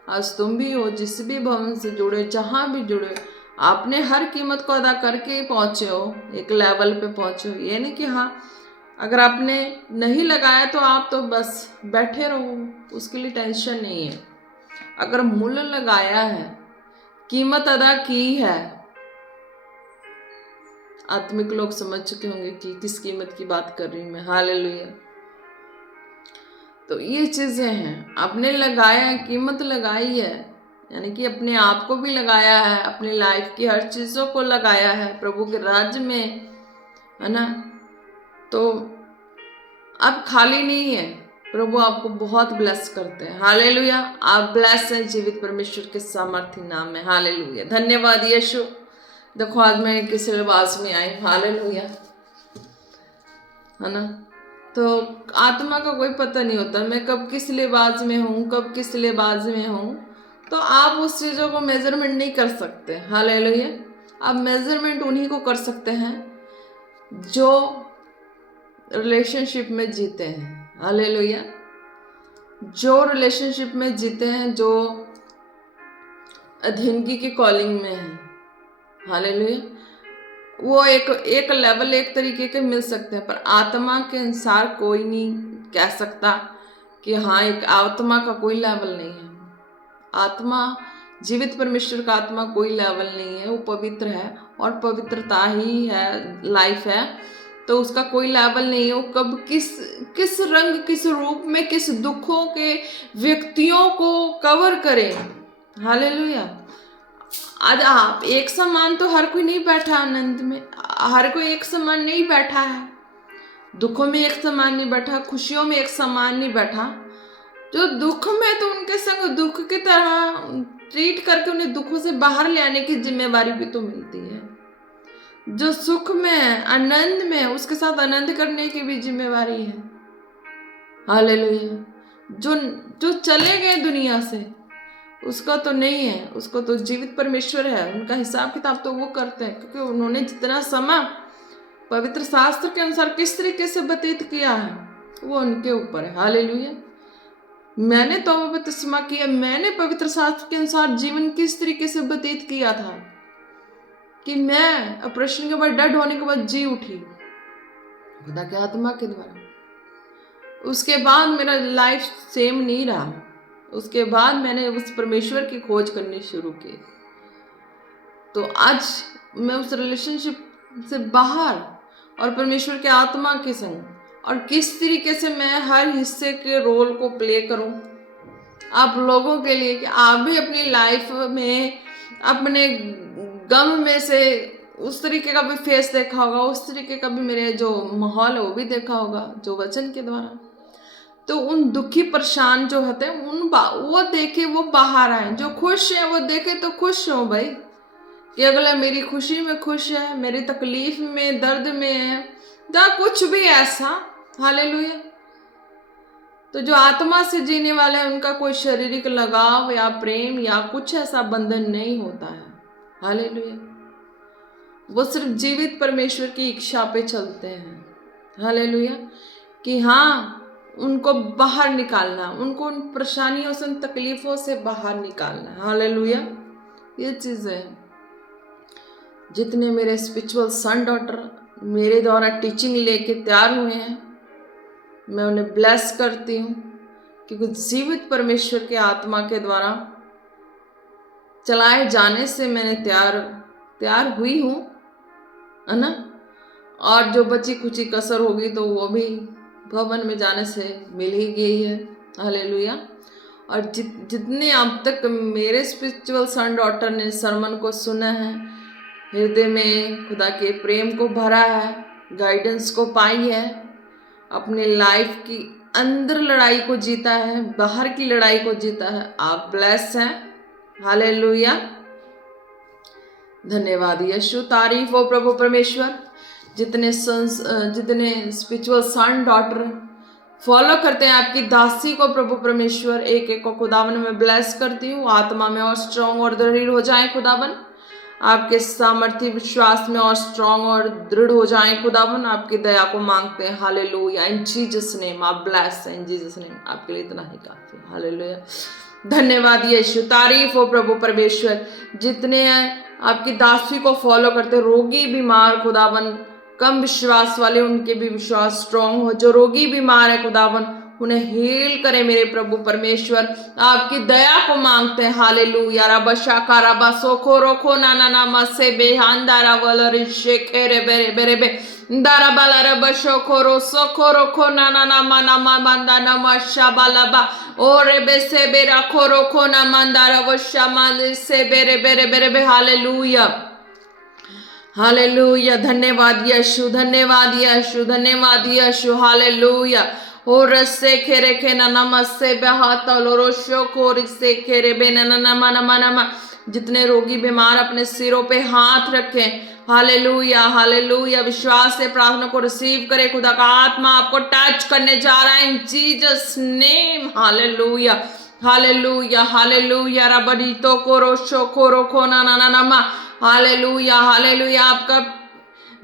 आज तुम भी हो, जिस भी भवन से जुड़े, जहां भी जुड़े, आपने हर कीमत को अदा करके पहुंचे हो, एक लेवल पे पहुंचे हो। ये नहीं कि हाँ अगर आपने नहीं लगाया तो आप तो बस बैठे रहो, उसके लिए टेंशन नहीं है। अगर मूल्य लगाया है, कीमत अदा की है, आत्मिक लोग समझ चुके होंगे कि किस कीमत की बात कर रही हूं मैं। हालेलुया। तो ये चीजें हैं, आपने लगाया, कीमत लगाई है, यानी कि अपने आप को भी लगाया है, अपनी लाइफ की हर चीजों को लगाया है प्रभु के राज्य में, है ना। तो आप खाली नहीं है, प्रभु आपको बहुत ब्लेस करते हैं। हालेलुया, आप ब्लेस हैं जीवित परमेश्वर के सामर्थ्य नाम में। हालेलुया, धन्यवाद यीशु। देखो आज मैं किस लिबास में आई, हालेलुया, है ना। तो आत्मा का कोई पता नहीं होता, मैं कब किस लिबास में हूँ, कब किस लिबास में हूँ। तो आप उस चीज़ों को मेजरमेंट नहीं कर सकते। हालेलुया, आप मेजरमेंट उन्हीं को कर सकते हैं जो रिलेशनशिप में जीते हैं। हालेलुया, जो रिलेशनशिप में जीते हैं, जो अधीनगी की कॉलिंग में है। हालेलुया, वो एक लेवल एक तरीके के मिल सकते हैं, पर आत्मा के अनुसार कोई नहीं कह सकता कि हाँ एक आत्मा का कोई लेवल नहीं है। आत्मा, जीवित परमेश्वर का आत्मा कोई लेवल नहीं है, वो पवित्र है और पवित्रता ही है, लाइफ है। तो उसका कोई लेवल नहीं है। वो कब किस रंग, किस रूप में, किस दुखों के व्यक्तियों को कवर करे। हालेलुया, आज आप एक समान तो हर कोई नहीं बैठा आनंद में, हर कोई एक समान नहीं बैठा है, दुखों में एक समान नहीं बैठा, खुशियों में एक समान नहीं बैठा। जो दुख में तो उनके संग दुख की तरह ट्रीट करके उन्हें दुखों से बाहर ले आने की जिम्मेवारी भी तो मिलती है। जो सुख में, आनंद में, उसके साथ आनंद करने की भी जिम्मेवारी है। हालेलुया, जो चले गए दुनिया से उसका तो नहीं है, उसको तो जीवित परमेश्वर है, उनका हिसाब किताब तो वो करते हैं, क्योंकि उन्होंने जितना समय पवित्र शास्त्र के अनुसार किस तरीके से व्यतीत किया है वो उनके ऊपर है। हालेलुया, मैंने तो बपतिस्मा किया, मैंने पवित्र शास्त्र के अनुसार जीवन किस तरीके से व्यतीत किया था कि मैं ऑपरेशन के बाद, डेड होने के बाद जी उठी खुदा के आत्मा के द्वारा। उसके बाद मेरा लाइफ सेम नहीं रहा। उसके बाद मैंने उस परमेश्वर की खोज करनी शुरू की। तो आज मैं उस रिलेशनशिप से बाहर और परमेश्वर के आत्मा के संग, और किस तरीके से मैं हर हिस्से के रोल को प्ले करूं आप लोगों के लिए, कि आप भी अपनी लाइफ में अपने गम में से उस तरीके का भी फेस देखा होगा, उस तरीके का भी मेरे जो माहौल है वो भी देखा होगा, जो वचन के द्वारा। तो उन दुखी परेशान जो होते हैं वो देखे वो बाहर आए, जो खुश है वो देखे तो खुश हो भाई, कि अगला मेरी खुशी में खुश है, मेरी तकलीफ में, दर्द में है, या कुछ भी ऐसा। हालेलुया, तो जो आत्मा से जीने वाले हैं उनका कोई शारीरिक लगाव या प्रेम या कुछ ऐसा बंधन नहीं होता है। हालेलुया, वो सिर्फ जीवित परमेश्वर की इच्छा पे चलते हैं। हालेलुया, कि हाँ उनको बाहर निकालना, उनको उन परेशानियों से, उन तकलीफों से बाहर निकालना। हालेलुया, ये चीज़ है। जितने मेरे स्पिरिचुअल सन डॉटर मेरे द्वारा टीचिंग लेके तैयार हुए हैं, मैं उन्हें ब्लेस करती हूँ, क्योंकि जीवित परमेश्वर के आत्मा के द्वारा चलाए जाने से मैंने तैयार हुई हूँ, है ना। और जो बची कुची कसर होगी तो वो भी भवन में जाने से मिल ही गई है। हालेलुया, और जितने अब तक मेरे स्पिरिचुअल सन डॉटर ने सरमन को सुना है, हृदय में खुदा के प्रेम को भरा है, गाइडेंस को पाई है, अपने लाइफ की अंदर लड़ाई को जीता है, बाहर की लड़ाई को जीता है, आप ब्लेस हैं। हालेलुया, धन्यवाद यीशु, तारीफ हो प्रभु परमेश्वर। जितने स्पिरिचुअल सन डॉटर फॉलो करते हैं आपकी दासी को, प्रभु परमेश्वर एक एक को खुदावन में ब्लेस करती हूँ, आत्मा में और स्ट्रॉन्ग और दृढ़ हो जाए खुदावन, आपके सामर्थ्य विश्वास में और स्ट्रॉन्ग और दृढ़ हो जाए खुदावन, आपकी दया को मांगते हैं। हालेलुया, इन जीसस नेम आप ब्लेस हैं, इन जीसस नेम, आपके लिए इतना ही काफी है। हालेलुया, धन्यवाद यीशु, तारीफ हो प्रभु परमेश्वर। जितने हैं आपकी दासी को फॉलो करते, रोगी बीमार खुदावन, कम विश्वास वाले उनके भी विश्वास स्ट्रॉन्ग हो, जो रोगी बीमार है खुदावन उन्हें हील करे मेरे प्रभु परमेश्वर, आपकी दया को मांगते हैं। हालेलुया, रबा शाका रबा सोखो रोखो नाना नामा से बेहांदारा वलरि शेखे रे बेरे बेरे बे दारा बाला रबा शोखो रो सोखो रोखो नाना नामा नामा बंदा नामा शाबालाबा ओ रे बे से बेरा खो रोखो नामा दारा वशामा से बेरे बेरे बेरे बे। हालेलुया, हालेलुया, धन्यवाद यीशु, धन्यवाद यीशु, धन्यवाद यीशु, हालेलुया। ओ रस्से खेरे के नमस्से बहाता लोरोशो कोरि से खेरे बे नमा नमा नमा। जितने रोगी बीमार अपने सिरों पे हाथ रखें, हालेलुया हालेलुया, विश्वास से प्रार्थना को रिसीव करे। खुदा का आत्मा आपको टच करने जा रहा है in Jesus name, hallelujah hallelujah hallelujah. रबड़ी तो कोरो शो कोरो खोना ना ना नमा, हालेलुया हालेलुया। आपका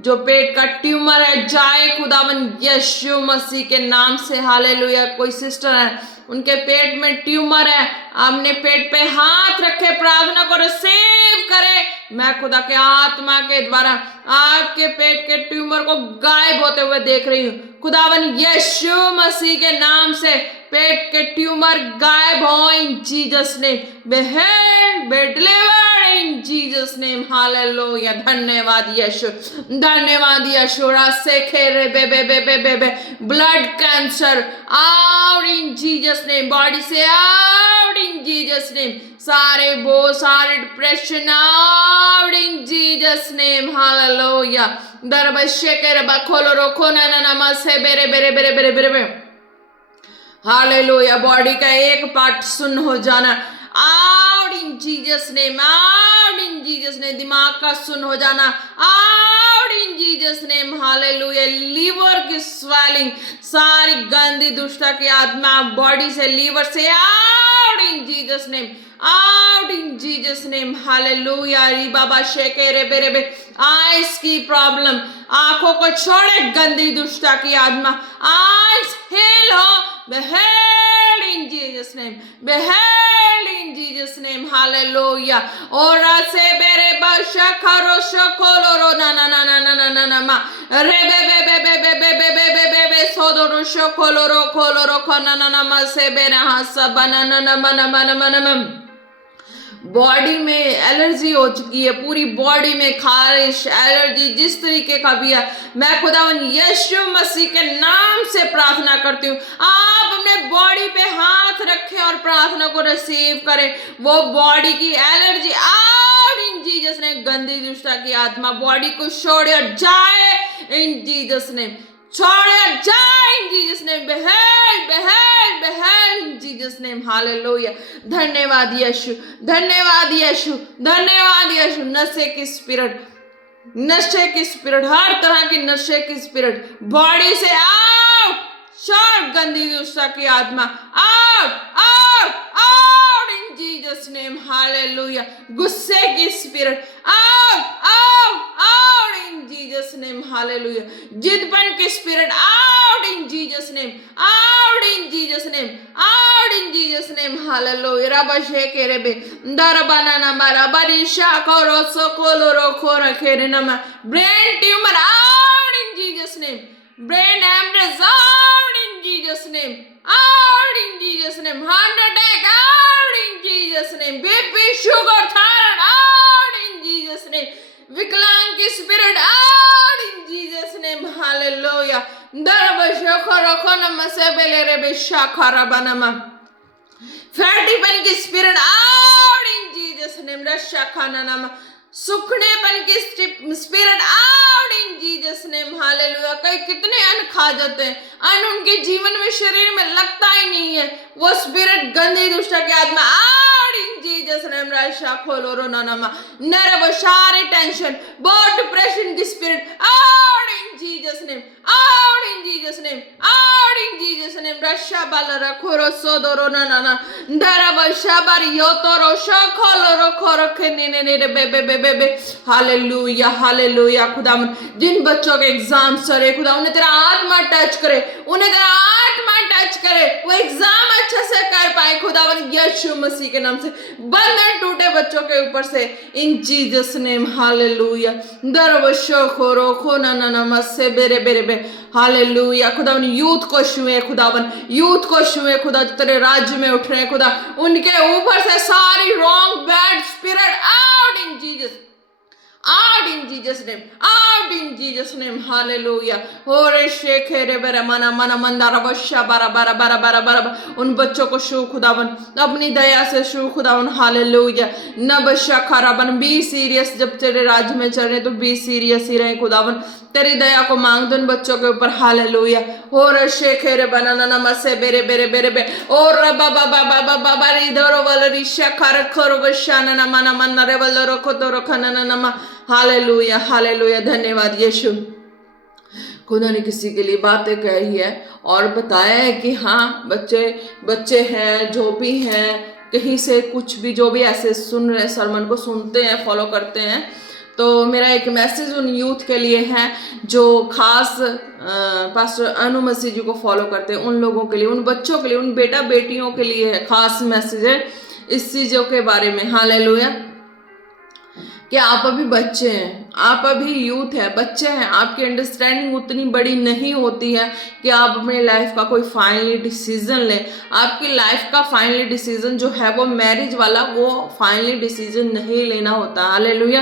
जो पेट का ट्यूमर है जाए खुदावन यीशु मसीह के नाम से, हालेलुया। कोई सिस्टर है उनके पेट में ट्यूमर है, आपने पेट पे हाथ रखे, प्रार्थना को रिसीव करे। मैं खुदा के आत्मा के द्वारा आपके पेट के ट्यूमर को गायब होते हुए देख रही हूँ। खुदावन यीशु मसीह के नाम से पेट के ट्यूमर गायब हो in Jesus name, be delivered in Jesus name, hallelujah. धन्यवाद यीशु, धन्यवाद यीशु। रास्ते खेरे बे बे बे बे बे बे, blood cancer out in Jesus name, body से आउट इन जीसस नेम, सारे depression out in Jesus name, hallelujah. दरबशे के रबा खोलो रोको ना ना नमस्ते बेरे बेरे बेरे बेरे बेरे बेरे, हालेलुया। बॉडी का एक पार्ट सुन्न हो जाना out in Jesus name, out in Jesus name. दिमाग का सुन्न हो जाना out in Jesus name, hallelujah. Liver की स्वेलिंग, सारी गंदी दुष्टता की आत्मा बॉडी से, लीवर से out in Jesus name, out in Jesus name, hallelujah. री बाबा शेके रे बेरे बे, आइस की प्रॉब्लम, आंखों को छोड़े गंदी दुष्टता की आत्मा, आइस हील हो, beheld in Jesus name, beheld in Jesus name, hallelujah. Ora se bere basha karo shokoloro na na na na na na na na ma re be be be be be be be be be be be sodoro shokoloro koloro kona na na ma se bere hasa banana na na na na na na na। Body में allergy हो चुकी है, पूरी body में खारिश allergy जिस तरीके का भी है, मैं खुदावन यीशु मसीह के नाम से प्रार्थना करती हूँ। आप अपने बॉडी पे हाथ रखें और प्रार्थना को रिसीव करें। वो बॉडी की allergy out in Jesus name, गंदी दुष्टता की आत्मा बॉडी को छोड़ जाए इन जीसस नेम, छोड़ जाए इन जीसस नेम, बेहेल बेहेल बेहेल इन जीसस नेम, हालेलुया। धन्यवाद यीशु, धन्यवाद यीशु, धन्यवाद यीशु। नशे की स्पिरिट, नशे की स्पिरिट, हर तरह की नशे की स्पिरिट बॉडी से आउट, छोड़ गंदी दुष्टता की आत्मा out out out in Jesus name, hallelujah. गुस्से की spirit out out out in Jesus name, hallelujah. जिदपन की spirit out in Jesus name, out in Jesus name, out in Jesus name, hallelujah. रबा शेके रेबे दरबाना ना बारा बारिशा करो सोकोलो रोखो रखेरे नमा। Brain tumour out in Jesus name, brain haemorrhage out in Jesus name, out in Jesus name. Heart attack out in Jesus name, BP sugar thyroid out in Jesus name. विकलांग की spirit out in Jesus name, hallelujah. दरबशो खरो नमसे बेले रेबे शाखरा बनमा। फैटीपन की spirit out in Jesus name, रशा खाना नाम। सुखनेपन की spirit out in Jesus name, hallelujah. कई कितने अन्न खा जाते हैं, अन्न उनके जीवन में शरीर में लगता ही नहीं है, वो स्पिरिट गंदी दुष्टता की आत्मा आउट इन जीसस नेम, रशा खोलो रो नामा। नर्व सारे टेंशन बहुत डिप्रेशन की spirit out in Jesus name, out in Jesus name, out in Jesus name, रशा बाला रखो रो सोदो रो ना ना ना। डरब शबर योतो रो शखोलो रो खोरो खेने ने ने बे बे बे बे, हालेलुया हालेलुया। खुदावन जिन बच्चों के एग्जाम सर है, खुदा उन्हें तेरा आत्मा टच करे, उन्हें तेरा आत्मा टच करे, वो एग्जाम अच्छे से कर पाए खुदावन यीशु मसीह के नाम से। बंधन टूटे बच्चों के ऊपर से इन जीसस नेम, हालेलुया। दरवशो खोरो खो ना ना ना मस्से बेरे बेरे बे, हालेलुया। खुदावन यूथ को छुए, खुदावन यूथ को छुए खुदा, जो तेरे राज्य में उठ रहे हैं खुदा, उनके ऊपर से सारी wrong bad spirit out in Jesus, out in Jesus name, out God in Jesus name. Hallelujah. Ore shekhe re bere mana mana mandara basha bara bara bara bara bara. उन बच्चों को शू खुदावन अपनी दया से शू खुदावन हालेलुया। न बशा खराबन बी सीरियस, जब तेरे राज्य में चल रहे तो बी सीरियस ही रहे खुदावन। तेरी दया को मांग दो उन बच्चों के ऊपर हालेलुया। और शेखे रे बनाना नमसे बेरे बेरे बेरे बे और बाबा बाबा बाबा बारी धरो वाला रिशा खर खरो बशाना न मना मन रे वाला रखो तो रखना न नमा। Hallelujah hallelujah. धन्यवाद यीशु। खुदा ने किसी के लिए बातें कही है और बताया है कि हाँ बच्चे हैं जो भी हैं कहीं से कुछ भी जो भी ऐसे सुन रहे सरमन को सुनते हैं फॉलो करते हैं, तो मेरा एक मैसेज उन यूथ के लिए है जो खास पास्टर अनु मसीह जी को फॉलो करते हैं, उन लोगों के लिए, उन बच्चों के लिए, उन बेटा बेटियों के लिए है खास मैसेज है इस चीज़ों के बारे में। हालेलुया। कि आप अभी बच्चे हैं, आप अभी यूथ है, बच्चे हैं, आपकी अंडरस्टैंडिंग उतनी बड़ी नहीं होती है कि आप अपनी लाइफ का कोई फाइनली डिसीजन लें। आपकी लाइफ का फाइनली डिसीजन जो है वो मैरिज वाला, वो फाइनली डिसीजन नहीं लेना होता। हालेलुया।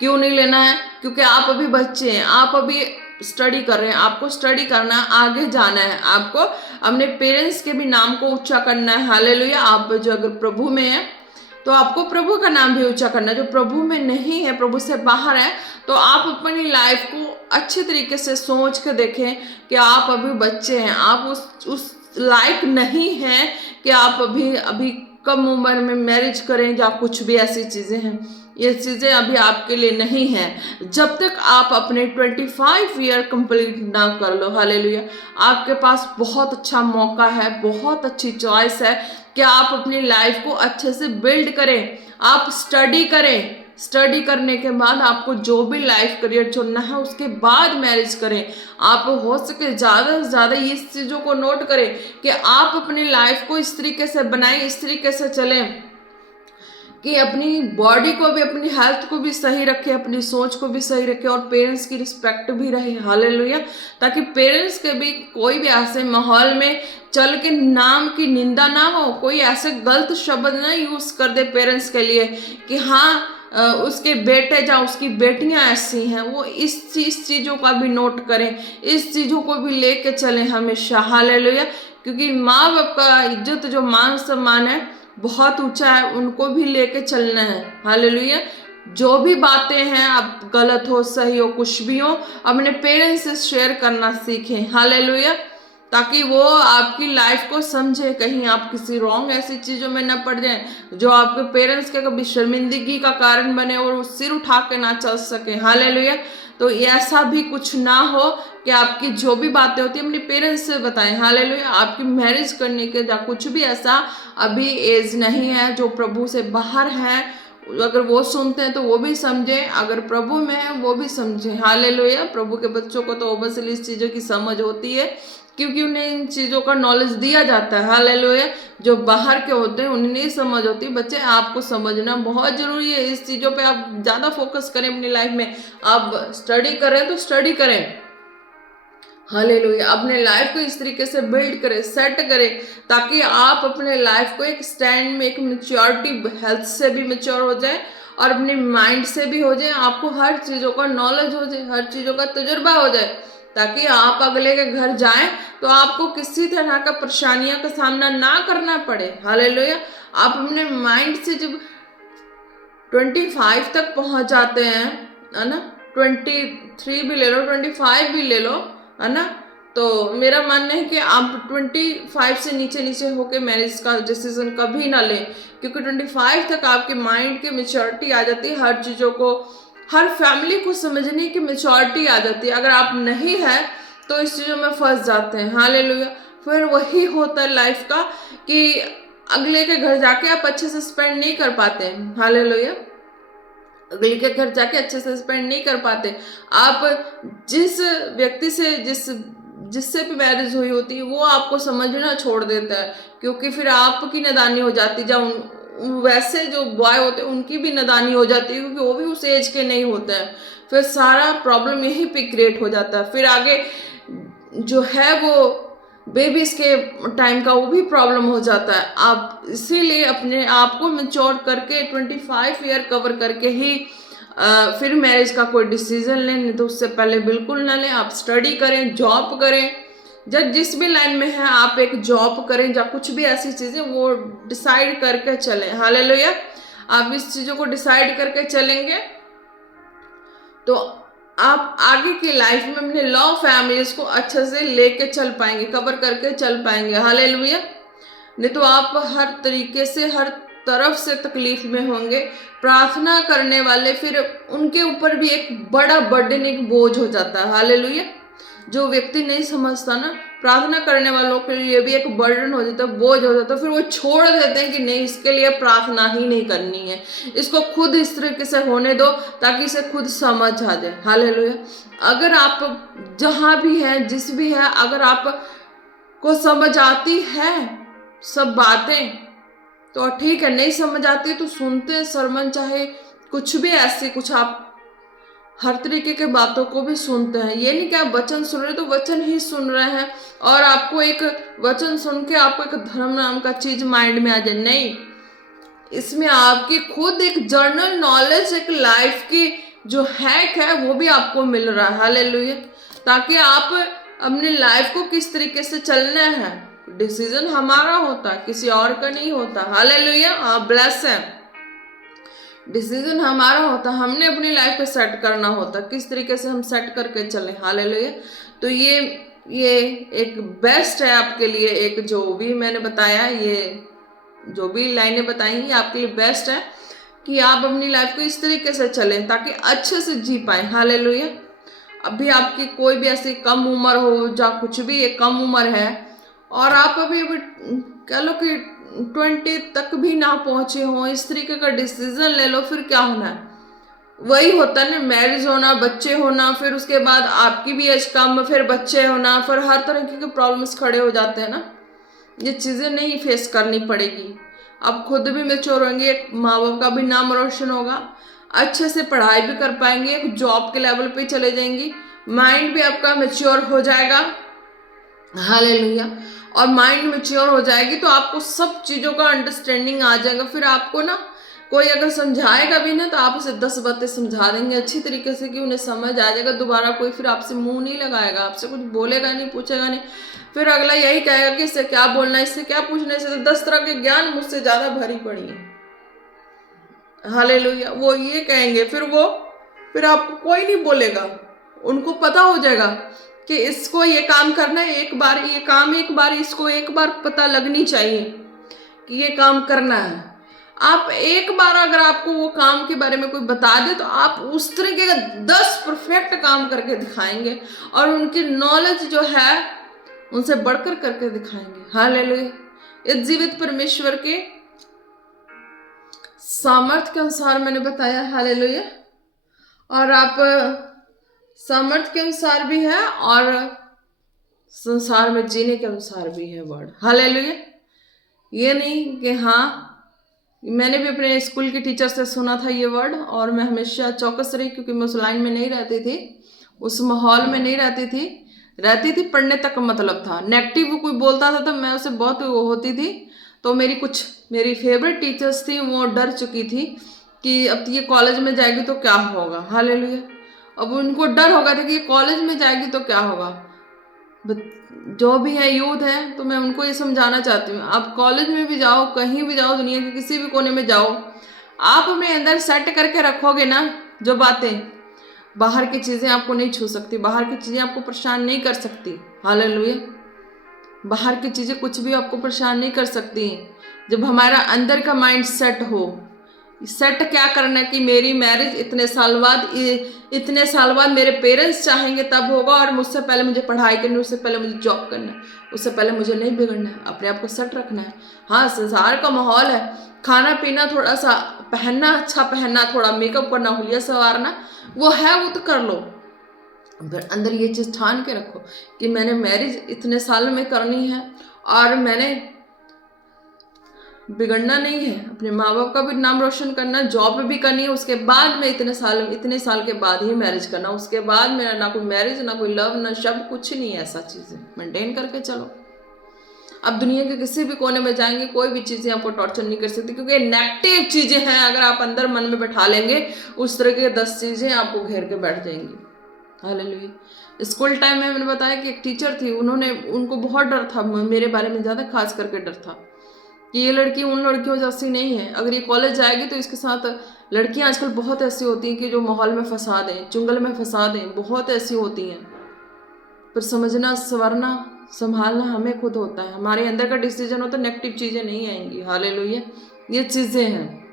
क्यों नहीं लेना है? क्योंकि आप अभी बच्चे हैं, आप अभी स्टडी कर रहे हैं, आपको स्टडी करना है, आगे जाना है, आपको अपने पेरेंट्स के भी नाम को ऊंचा करना है। हालेलुया। आप जो अगर प्रभु में है तो आपको प्रभु का नाम भी ऊंचा करना है। जो प्रभु में नहीं है, प्रभु से बाहर है, तो आप अपनी लाइफ को अच्छे तरीके से सोच कर देखें कि आप अभी बच्चे हैं, आप उस लायक नहीं हैं कि आप अभी कम उम्र में मैरिज करें या कुछ भी ऐसी चीज़ें हैं। ये चीज़ें अभी आपके लिए नहीं हैं जब तक आप अपने 25 ईयर कंप्लीट ना कर लो। हालेलुया। आपके पास बहुत अच्छा मौका है, बहुत अच्छी चॉइस है कि आप अपनी लाइफ को अच्छे से बिल्ड करें। आप स्टडी करें, स्टडी करने के बाद आपको जो भी लाइफ करियर चुनना है उसके बाद मैरिज करें। आप हो सके ज़्यादा से ज़्यादा इस चीज़ों को नोट करें कि आप अपनी लाइफ को इस तरीके से बनाएं, इस तरीके से चलें कि अपनी बॉडी को भी, अपनी हेल्थ को भी सही रखे, अपनी सोच को भी सही रखे और पेरेंट्स की रिस्पेक्ट भी रहे। हालेलुया। ताकि पेरेंट्स के भी कोई भी ऐसे माहौल में चल के नाम की निंदा ना हो, कोई ऐसे गलत शब्द ना यूज कर दे पेरेंट्स के लिए कि हाँ उसके बेटे या उसकी बेटियां ऐसी हैं। वो इस चीज़ों का भी नोट करें, इस चीज़ों को भी लेके चलें हमेशा। हालेलुया। क्योंकि माँ बाप का इज्जत जो मान सम्मान है बहुत ऊंचा है, उनको भी लेके चलना है। हालेलुया। जो भी बातें हैं, अब गलत हो सही हो कुछ भी हो, अपने पेरेंट्स से शेयर करना सीखें। हालेलुया। ताकि वो आपकी लाइफ को समझे, कहीं आप किसी रॉन्ग ऐसी चीज़ों में न पड़ जाएं जो आपके पेरेंट्स के कभी शर्मिंदगी का कारण बने और वो सिर उठा के ना चल सके। हालेलुया। तो ऐसा भी कुछ ना हो कि आपकी जो भी बातें होती हैं अपने पेरेंट्स से बताएं। हालेलुया। आपकी मैरिज करने के या कुछ भी ऐसा अभी एज नहीं है। जो प्रभु से बाहर है अगर वो सुनते हैं तो वो भी समझें, अगर प्रभु में है वो भी समझें। हालेलुया। प्रभु के बच्चों को तो ओबेसली इस चीज़ों की समझ होती है क्योंकि उन्हें इन चीज़ों का नॉलेज दिया जाता है। हालेलुया। जो बाहर के होते हैं उन्हें नहीं समझ होती। बच्चे आपको समझना बहुत ज़रूरी है। इस चीज़ों पे आप ज़्यादा फोकस करें अपनी लाइफ में। आप स्टडी करें तो स्टडी करें। हालेलुया। अपने लाइफ को इस तरीके से बिल्ड करें, सेट करें ताकि आप अपने लाइफ को एक स्टैंड में, एक मेच्योरिटी, हेल्थ से भी मेच्योर हो जाए और अपने माइंड से भी हो जाए। आपको हर चीज़ों का नॉलेज हो जाए, हर चीज़ों का तजुर्बा हो जाए ताकि आप अगले के घर जाएं तो आपको किसी तरह का परेशानियों का सामना ना करना पड़े। हालेलुया। आप अपने माइंड से जब 25 तक पहुंच जाते हैं, है ना, 23 भी ले लो, 25 भी ले लो, है ना, तो मेरा मानना है कि आप 25 से नीचे होके मैरिज का डिसीजन कभी ना लें क्योंकि 25 तक आपके माइंड की मेच्योरिटी आ जाती है। हर चीज़ों को, हर फैमिली को समझने की मेच्योरिटी आ जाती है। अगर आप नहीं है तो इस चीज़ों में फंस जाते हैं। हालेलुया। फिर वही होता है लाइफ का कि अगले के घर जाके आप अच्छे से स्पेंड नहीं कर पाते हैं। हालेलुया। अगले के घर जाके अच्छे से स्पेंड नहीं कर पाते। आप जिस व्यक्ति से जिससे भी मैरिज हुई होती है वो आपको समझना छोड़ देता है क्योंकि फिर आपकी नादानी हो जाती है। वैसे जो बॉय होते हैं उनकी भी नादानी हो जाती है क्योंकि वो भी उस एज के नहीं होते हैं। फिर सारा प्रॉब्लम यहीं पे क्रिएट हो जाता है। फिर आगे जो है वो बेबीज के टाइम का वो भी प्रॉब्लम हो जाता है। आप इसीलिए अपने आप को मैच्योर करके 25 ईयर कवर करके ही फिर मैरिज का कोई डिसीजन लें, नहीं तो उससे पहले बिल्कुल ना लें। आप स्टडी करें, जॉब करें, जब जिस भी लाइन में है आप एक जॉब करें या कुछ भी ऐसी चीजें वो डिसाइड करके चलें। हालेलुया। आप इस चीजों को डिसाइड करके चलेंगे तो आप आगे की लाइफ में अपने लव फैमिलीज को अच्छे से लेके चल पाएंगे, कवर करके चल पाएंगे। हालेलुया। नहीं तो आप हर तरीके से, हर तरफ से तकलीफ में होंगे। प्रार्थना करने वाले फिर उनके ऊपर भी एक बड़ा बर्डन, एक बोझ हो जाता है। हालेलुया। जो व्यक्ति नहीं समझता ना, प्रार्थना करने वालों के लिए भी एक बर्डन हो जाता है, बोझ हो जाता है। फिर वो छोड़ देते हैं कि नहीं, इसके लिए प्रार्थना ही नहीं करनी है, इसको खुद इस तरीके से होने दो ताकि इसे खुद समझ आ जाए। हालेलुया। अगर आप जहां भी हैं, जिस भी है, अगर आप को समझ आती है सब बातें तो ठीक है, नहीं समझ आती तो सुनते हैं सरमन, चाहे कुछ भी ऐसे कुछ आप हर तरीके के बातों को भी सुनते हैं। ये नहीं कि आप वचन सुन रहे तो वचन ही सुन रहे हैं और आपको एक वचन सुन के आपको एक धर्म नाम का चीज माइंड में आ जाए। नहीं, इसमें आपकी खुद एक जर्नल नॉलेज, एक लाइफ की जो हैक है वो भी आपको मिल रहा है। हालेलुया। ताकि आप अपनी लाइफ को किस तरीके से चलना है, डिसीजन हमारा होता है, किसी और का नहीं होता। हालेलुया। आप ब्लेस है, डिसीजन हमारा होता, हमने अपनी लाइफ को सेट करना होता, किस तरीके से हम सेट करके चले। हालेलुया। तो ये एक बेस्ट है आपके लिए। एक जो भी मैंने बताया, ये जो भी लाइनें बताई ये आपके लिए बेस्ट है कि आप अपनी लाइफ को इस तरीके से चलें ताकि अच्छे से जी पाए। हालेलुया। अभी आपकी कोई भी ऐसी कम उम्र हो या कुछ भी एक कम उम्र है और आप अभी कह लो कि 20 तक भी ना पहुंचे हो, इस तरीके का डिसीजन ले लो, फिर क्या होना है? वही होता है ना, मैरिज होना, बच्चे होना, फिर उसके बाद आपकी भी एज कम, फिर बच्चे होना, फिर हर तरह के प्रॉब्लम्स खड़े हो जाते हैं ना। ये चीजें नहीं फेस करनी पड़ेगी। आप खुद भी मेच्योर होंगे, एक माँ बाप का भी नाम रोशन होगा, अच्छे से पढ़ाई भी कर पाएंगे, एक जॉब के लेवल पे चले जाएंगी, माइंड भी आपका मेच्योर हो जाएगा। हालेलुया। और माइंड मेच्योर हो जाएगी तो आपको सब चीजों का अंडरस्टैंडिंग आ जाएगा। फिर आपको ना कोई अगर समझाएगा भी ना तो आप उसे 10 बातें समझा देंगे अच्छी तरीके से कि उन्हें समझ आ जाएगा। दोबारा कोई फिर आपसे मुंह नहीं लगाएगा, आपसे कुछ बोलेगा नहीं, पूछेगा नहीं। फिर अगला यही कहेगा कि इससे क्या बोलना है, इससे क्या पूछना है, इससे तो 10 तरह के ज्ञान मुझसे ज्यादा भरी पड़ी है। हालेलुया। वो ये कहेंगे, फिर आपको कोई नहीं बोलेगा, उनको पता हो जाएगा कि इसको ये काम करना है, एक बार इसको एक बार पता लगनी चाहिए कि ये काम करना है। आप एक बार अगर आपको वो काम के बारे में कोई बता दे तो आप उस तरीके का 10 परफेक्ट काम करके दिखाएंगे और उनकी नॉलेज जो है उनसे बढ़कर करके दिखाएंगे। हालेलुया। इस जीवित परमेश्वर के सामर्थ्य के अनुसार मैंने बताया। हालेलुया। और आप सामर्थ्य के अनुसार भी है और संसार में जीने के अनुसार भी है वर्ड। हालेलुया। ये नहीं कि हाँ, मैंने भी अपने स्कूल के टीचर से सुना था ये वर्ड और मैं हमेशा चौकस रही क्योंकि मैं उस लाइन में नहीं रहती थी, उस माहौल में नहीं रहती थी पढ़ने तक मतलब था। नेगेटिव कोई बोलता था तो मैं उसे बहुत होती थी। तो मेरी फेवरेट टीचर्स थी, वो डर चुकी थी कि अब ये कॉलेज में जाएगी तो क्या होगा। हालेलुया। अब उनको डर होगा था कि कॉलेज में जाएगी तो क्या होगा। जो भी है यूथ है तो मैं उनको ये समझाना चाहती हूँ, आप कॉलेज में भी जाओ, कहीं भी जाओ, दुनिया के किसी भी कोने में जाओ, आप अपने अंदर सेट करके रखोगे ना जो बातें, बाहर की चीज़ें आपको नहीं छू सकती, बाहर की चीज़ें आपको परेशान नहीं कर सकती। हालेलुया। बाहर की चीज़ें कुछ भी आपको परेशान नहीं कर सकती जब हमारा अंदर का माइंड सेट हो। सेट क्या करना है कि मेरी मैरिज इतने साल बाद मेरे पेरेंट्स चाहेंगे तब होगा और मुझसे पहले मुझे पढ़ाई करनी है, उससे पहले मुझे जॉब करना है, उससे पहले मुझे नहीं बिगड़ना है, अपने आप को सेट रखना है। हाँ, संसार का माहौल है, खाना पीना, थोड़ा सा पहनना, अच्छा पहनना, थोड़ा मेकअप करना, हुलिया संवारना, वो है, वो तो कर लो। अंदर ये चीज़ ठान के रखो कि मैंने मैरिज इतने साल में करनी है और मैंने बिगड़ना नहीं है, अपने माँ बाप का भी नाम रोशन करना, जॉब भी करनी है, उसके बाद में इतने साल के बाद ही मैरिज करना। उसके बाद मेरा ना कोई मैरिज, ना कोई लव, ना शब्द, कुछ नहीं है। ऐसा चीज़ें मेंटेन करके चलो। आप दुनिया के किसी भी कोने में जाएंगे, कोई भी चीज़ें आपको टॉर्चर नहीं कर सकती, क्योंकि नेगेटिव चीज़ें हैं। अगर आप अंदर मन में बैठा लेंगे, उस तरह की 10 चीज़ें आपको घेर के बैठ जाएंगी। हालेलुया। स्कूल टाइम में मैंने बताया कि एक टीचर थी, उनको बहुत डर था मेरे बारे में, ज़्यादा खास करके डर था कि ये लड़की उन लड़कियों जैसी नहीं है, अगर ये कॉलेज जाएगी तो इसके साथ लड़कियां आजकल बहुत ऐसी होती हैं कि जो माहौल में फंसा दें, चुंगल में फंसा दें, बहुत ऐसी होती हैं। पर समझना, संवरना, संभालना हमें खुद होता है, हमारे अंदर का डिसीजन होता है, नेगेटिव चीज़ें नहीं आएंगी। हालेलुया। ये चीज़ें हैं।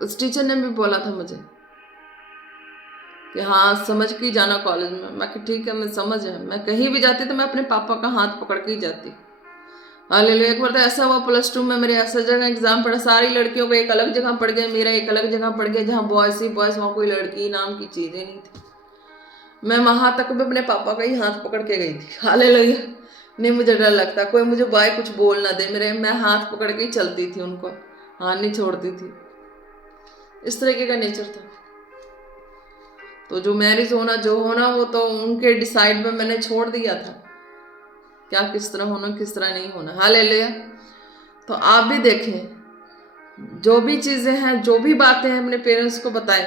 उस टीचर ने भी बोला था मुझे कि हाँ समझ के ही जाना कॉलेज में। मैं कि ठीक है, मैं समझ है। मैं कहीं भी जाती तो मैं अपने पापा का हाथ पकड़ के ही जाती। हालेलुया। एक बार तो ऐसा हुआ, +2 में मेरे ऐसा जगह एग्जाम पड़ा, सारी लड़कियों का एक अलग जगह पड़ गया, मेरा एक अलग जगह पड़ गया, जहाँ बॉयज ही बॉयज, वहाँ कोई लड़की नाम की चीज़ें नहीं थी। मैं वहाँ तक भी अपने पापा का ही हाथ पकड़ के गई थी। हालेलुया। नहीं मुझे डर लगता कोई मुझे बॉय कुछ बोल ना दे, मैं हाथ पकड़ के ही चलती थी, उनको हाथ नहीं छोड़ती थी। इस तरीके का नेचर था। तो जो मैरिज होना, जो होना, वो तो उनके डिसाइड में मैंने छोड़ दिया था, क्या किस तरह होना, किस तरह नहीं होना। हालेलुया। तो आप भी देखें, जो भी चीज़ें हैं, जो भी बातें हैं, अपने पेरेंट्स को बताएं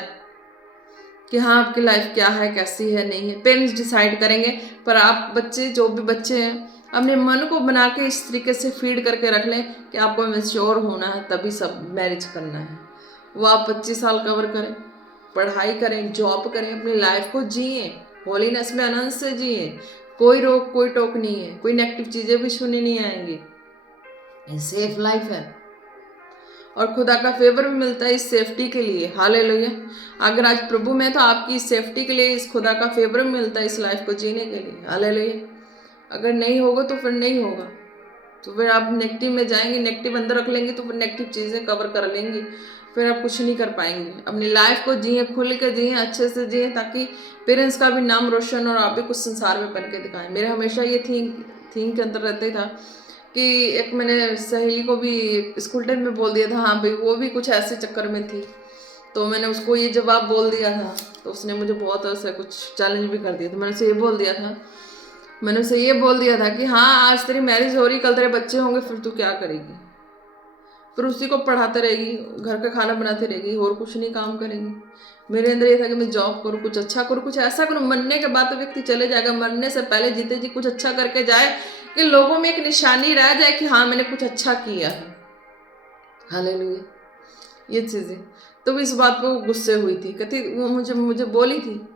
कि हाँ आपकी लाइफ क्या है, कैसी है, नहीं है। पेरेंट्स डिसाइड करेंगे, पर आप बच्चे, जो भी बच्चे हैं, अपने मन को बना के इस तरीके से फीड करके रख लें कि आपको मैच्योर होना है, तभी सब मैरिज करना है। वो आप 25 साल कवर करें, पढ़ाई करें, जॉब करें, अपनी लाइफ को जिए, होलीनेस में आनंद से जिए। कोई रोक, कोई टोक नहीं है, कोई नेगेटिव चीज़ें भी सुननी नहीं आएंगी। ये सेफ लाइफ है और खुदा का फेवर भी मिलता है इस सेफ्टी के लिए। हालेलुया। अगर आज प्रभु में, तो आपकी इस सेफ्टी के लिए इस खुदा का फेवर भी मिलता है इस लाइफ को जीने के लिए। हालेलुया। अगर नहीं होगा तो फिर नहीं होगा, तो फिर आप नेगेटिव में जाएंगे, नेगेटिव अंदर रख लेंगे, तो फिर नेगेटिव चीज़ें कवर कर लेंगी, फिर आप कुछ नहीं कर पाएंगे। अपनी लाइफ को जिए, खुल के जिए, अच्छे से जिए, ताकि पेरेंट्स का भी नाम रोशन और आप भी कुछ संसार में बन के दिखाएं। मेरे हमेशा ये थिंक के अंदर रहते था कि एक मैंने सहेली को भी स्कूल टाइम में बोल दिया था, हाँ भाई वो भी कुछ ऐसे चक्कर में थी, तो मैंने उसको ये जवाब बोल दिया था, तो उसने मुझे बहुत ऐसे कुछ चैलेंज भी कर दिया था। मैंने उसे ये बोल दिया था कि हाँ आज तेरी मैरिज हो रही, कल तेरे बच्चे होंगे, फिर तू क्या करेगी? फिर उसी को पढ़ाते रहेगी, घर का खाना बनाते रहेगी, और कुछ नहीं काम करेगी। मेरे अंदर ये था कि मैं जॉब करूँ, कुछ अच्छा करूँ, कुछ ऐसा करूँ। मरने के बाद तो व्यक्ति चले जाएगा, मरने से पहले जीते जी कुछ अच्छा करके जाए कि लोगों में एक निशानी रह जाए कि हाँ मैंने कुछ अच्छा किया है। हालेलुया। ये चीज़ें तो भी इस बात पर गुस्से हुई थी, कहती वो मुझे बोली थी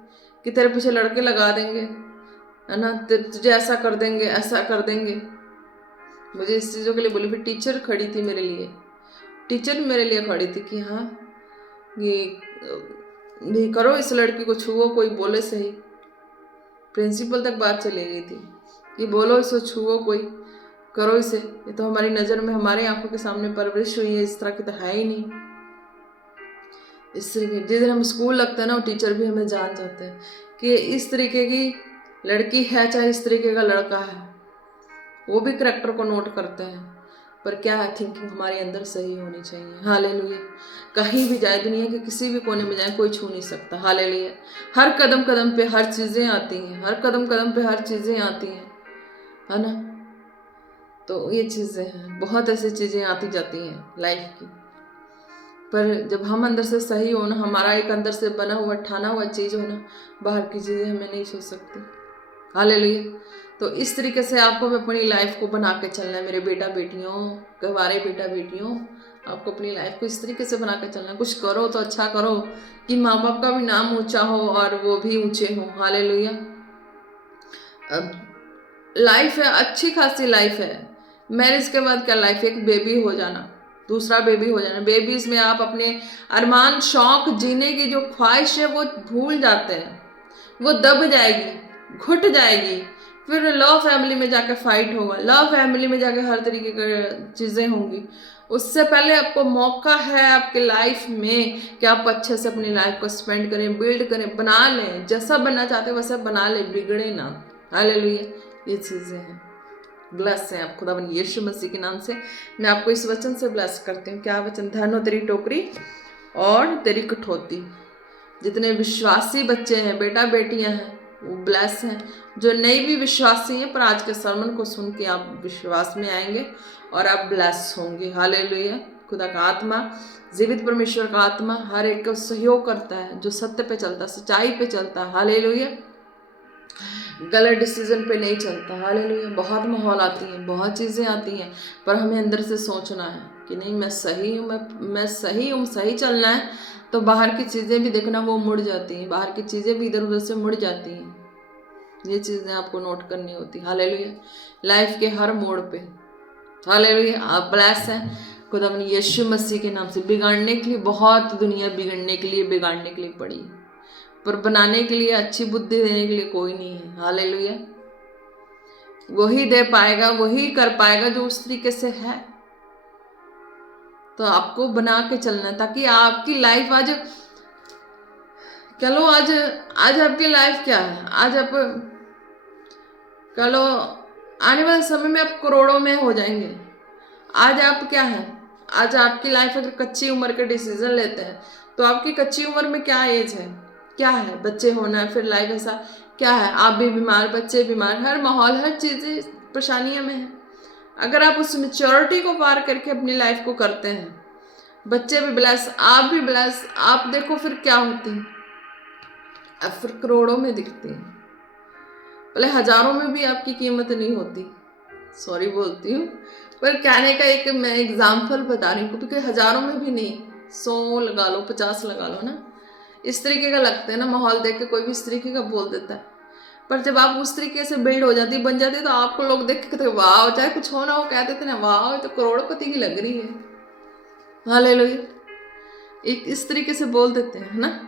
कि तेरे पीछे लड़के लगा देंगे, है ना, तुझे ऐसा कर देंगे, ऐसा कर देंगे। मुझे इस चीज़ों के लिए बोली। फिर टीचर खड़ी थी मेरे लिए, टीचर मेरे लिए खड़ी थी कि हाँ ये करो, इस लड़की को छुओ, कोई बोले सही। प्रिंसिपल तक बात चली गई थी कि बोलो इसको, छुओ, कोई करो इसे, ये तो हमारी नज़र में, हमारी आंखों के सामने परवरिश हुई है, इस तरह की तो है ही नहीं। इस तरीके जिस दिन हम स्कूल लगता है ना, वो टीचर भी हमें जान जाते हैं कि इस तरीके की लड़की है, चाहे इस तरीके का लड़का है, वो भी करैक्टर को नोट करते हैं। पर क्या है, थिंकिंग हमारे अंदर सही होनी चाहिए। हालेलुया। कहीं भी जाए, दुनिया के किसी भी कोने में जाए, कोई छू नहीं सकता। हालेलुया। हर कदम कदम पे हर चीज़ें आती हैं, हर कदम कदम पे हर चीज़ें आती हैं, है ना। तो ये चीज़ें हैं, बहुत ऐसी चीज़ें आती जाती हैं लाइफ की। पर जब हम अंदर से सही हो ना, हमारा एक अंदर से बना हुआ, ठाना हुआ चीज़ हो ना, बाहर की चीज़ें हमें नहीं छू सकती। हालेलुया। तो इस तरीके से आपको अपनी लाइफ को बना के चलना है, मेरे बेटा बेटियों, गवारे बेटा बेटियों, आपको अपनी लाइफ को इस तरीके से बना के चलना है। कुछ करो तो अच्छा करो कि माँ बाप का भी नाम ऊंचा हो और वो भी ऊंचे हो। हालेलुया। अब लाइफ है, अच्छी खासी लाइफ है। मैरिज के बाद क्या लाइफ है? एक बेबी हो जाना, दूसरा बेबी हो जाना। बेबीज में आप अपने अरमान, शौक, जीने की जो ख्वाहिश है वो भूल जाते हैं, वो दब जाएगी, घुट जाएगी। फिर लव फैमिली में जाकर फाइट होगा, लव फैमिली में जाकर हर तरीके की चीज़ें होंगी। उससे पहले आपको मौका है आपके लाइफ में कि आप अच्छे से अपनी लाइफ को स्पेंड करें, बिल्ड करें, बना लें, जैसा बनना चाहते हैं वैसा बना लें, बिगड़े ना। हालेलुया। ये चीज़ें हैं, ब्लेस हैं आप खुदा बन यीशु मसीह के नाम से। मैं आपको इस वचन से ब्लेस करती हूँ। क्या वचन? धन हो तेरी टोकरी और तेरी कठौती। जितने विश्वासी बच्चे हैं, बेटा बेटियां हैं, वो ब्लेस हैं। जो नई भी विश्वासी हैं, पर आज के सरमन को सुन के आप विश्वास में आएंगे और आप ब्लेस होंगे। हालेलुया। खुदा का आत्मा, जीवित परमेश्वर का आत्मा हर एक को सहयोग करता है जो सत्य पे चलता है, सच्चाई पे चलता है। हालेलुया। गलत डिसीजन पे नहीं चलता। हालेलुया। बहुत माहौल आती हैं, बहुत चीज़ें आती हैं, पर हमें अंदर से सोचना है कि नहीं, मैं सही हूँ, मैं सही हूँ, सही चलना है। तो बाहर की चीज़ें भी देखना, वो मुड़ जाती हैं, बाहर की चीज़ें भी इधर उधर से मुड़ जाती हैं। ये चीज़ें आपको नोट करनी होती। हालेलुया। लाइफ के हर मोड़ पे। हालेलुया। आप ब्लेस हैं खुदा अपनी यीशु मसीह के नाम से। बिगाड़ने के लिए बहुत दुनिया बिगड़ने के लिए पड़ी, पर बनाने के लिए, अच्छी बुद्धि देने के लिए कोई नहीं है। हालेलुया। वही दे पाएगा, वही कर पाएगा जो उस तरीके से है। तो आपको बना के चलना है ताकि आपकी लाइफ आज, चलो आज आपकी लाइफ क्या है, आज आप चलो आने वाले समय में आप करोड़ों में हो जाएंगे। आज आप क्या है, आज आपकी लाइफ अगर कच्ची उम्र के डिसीजन लेते हैं तो आपकी कच्ची उम्र में क्या एज है, क्या है, बच्चे होना है, फिर लाइफ ऐसा क्या है, आप भी बीमार, बच्चे बीमार, हर माहौल, हर चीज़ें परेशानियों में है। अगर आप उस मेच्योरिटी को पार करके अपनी लाइफ को करते हैं, बच्चे भी ब्लेस, आप भी ब्लेस, आप देखो फिर क्या होते हैं, अब फिर करोड़ों में दिखते हैं। पहले हजारों में भी आपकी कीमत नहीं होती। सॉरी बोलती हूँ, पर कहने का एक मैं एग्जाम्पल बता रही हूँ, क्योंकि हजारों में भी नहीं, 100 लगा लो, 50 लगा लो ना, इस तरीके का लगता है ना। माहौल देख के कोई भी इस तरीके का बोल देता है, पर जब आप उस तरीके से बिल्ड हो जाती, बन जाती, तो आपको लोग देख के कहते वाह, चाहे कुछ हो ना हो, कहते थे ना वाह, तो करोड़पति की लग रही है। हालेलुया। एक इस तरीके से बोल देते हैं ना।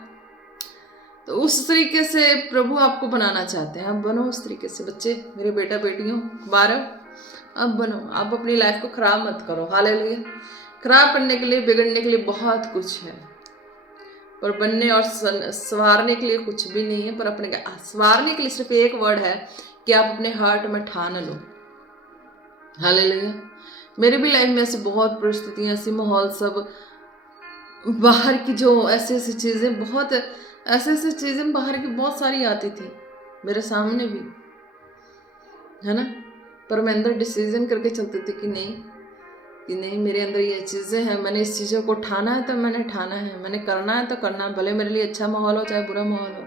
तो उस तरीके से प्रभु आपको बनाना चाहते हैं। आप बनो उस तरीके से। बच्चे, मेरे बेटा बेटियों, 12 अब बनो। आप अपनी लाइफ को खराब मत करो। हालेलुया। खराब करने के लिए, बिगड़ने के लिए बहुत कुछ है, पर बनने और संवारने के लिए कुछ भी नहीं है। पर अपने संवारने के लिए सिर्फ एक वर्ड है कि आप अपने हार्ट में ठान लो। हालेलुया। मेरी भी लाइफ में ऐसी बहुत परिस्थितियाँ, ऐसी माहौल, सब बाहर की जो ऐसी ऐसी चीज़ें, बहुत ऐसे ऐसे चीज़ें बाहर की बहुत सारी आती थी मेरे सामने भी, है ना। पर मैं अंदर डिसीजन करके चलती थी कि नहीं, मेरे अंदर ये चीज़ें हैं, मैंने इस चीज़ों को ठाना है तो मैंने ठाना है, मैंने करना है तो करना है, भले मेरे लिए अच्छा माहौल हो चाहे बुरा माहौल हो,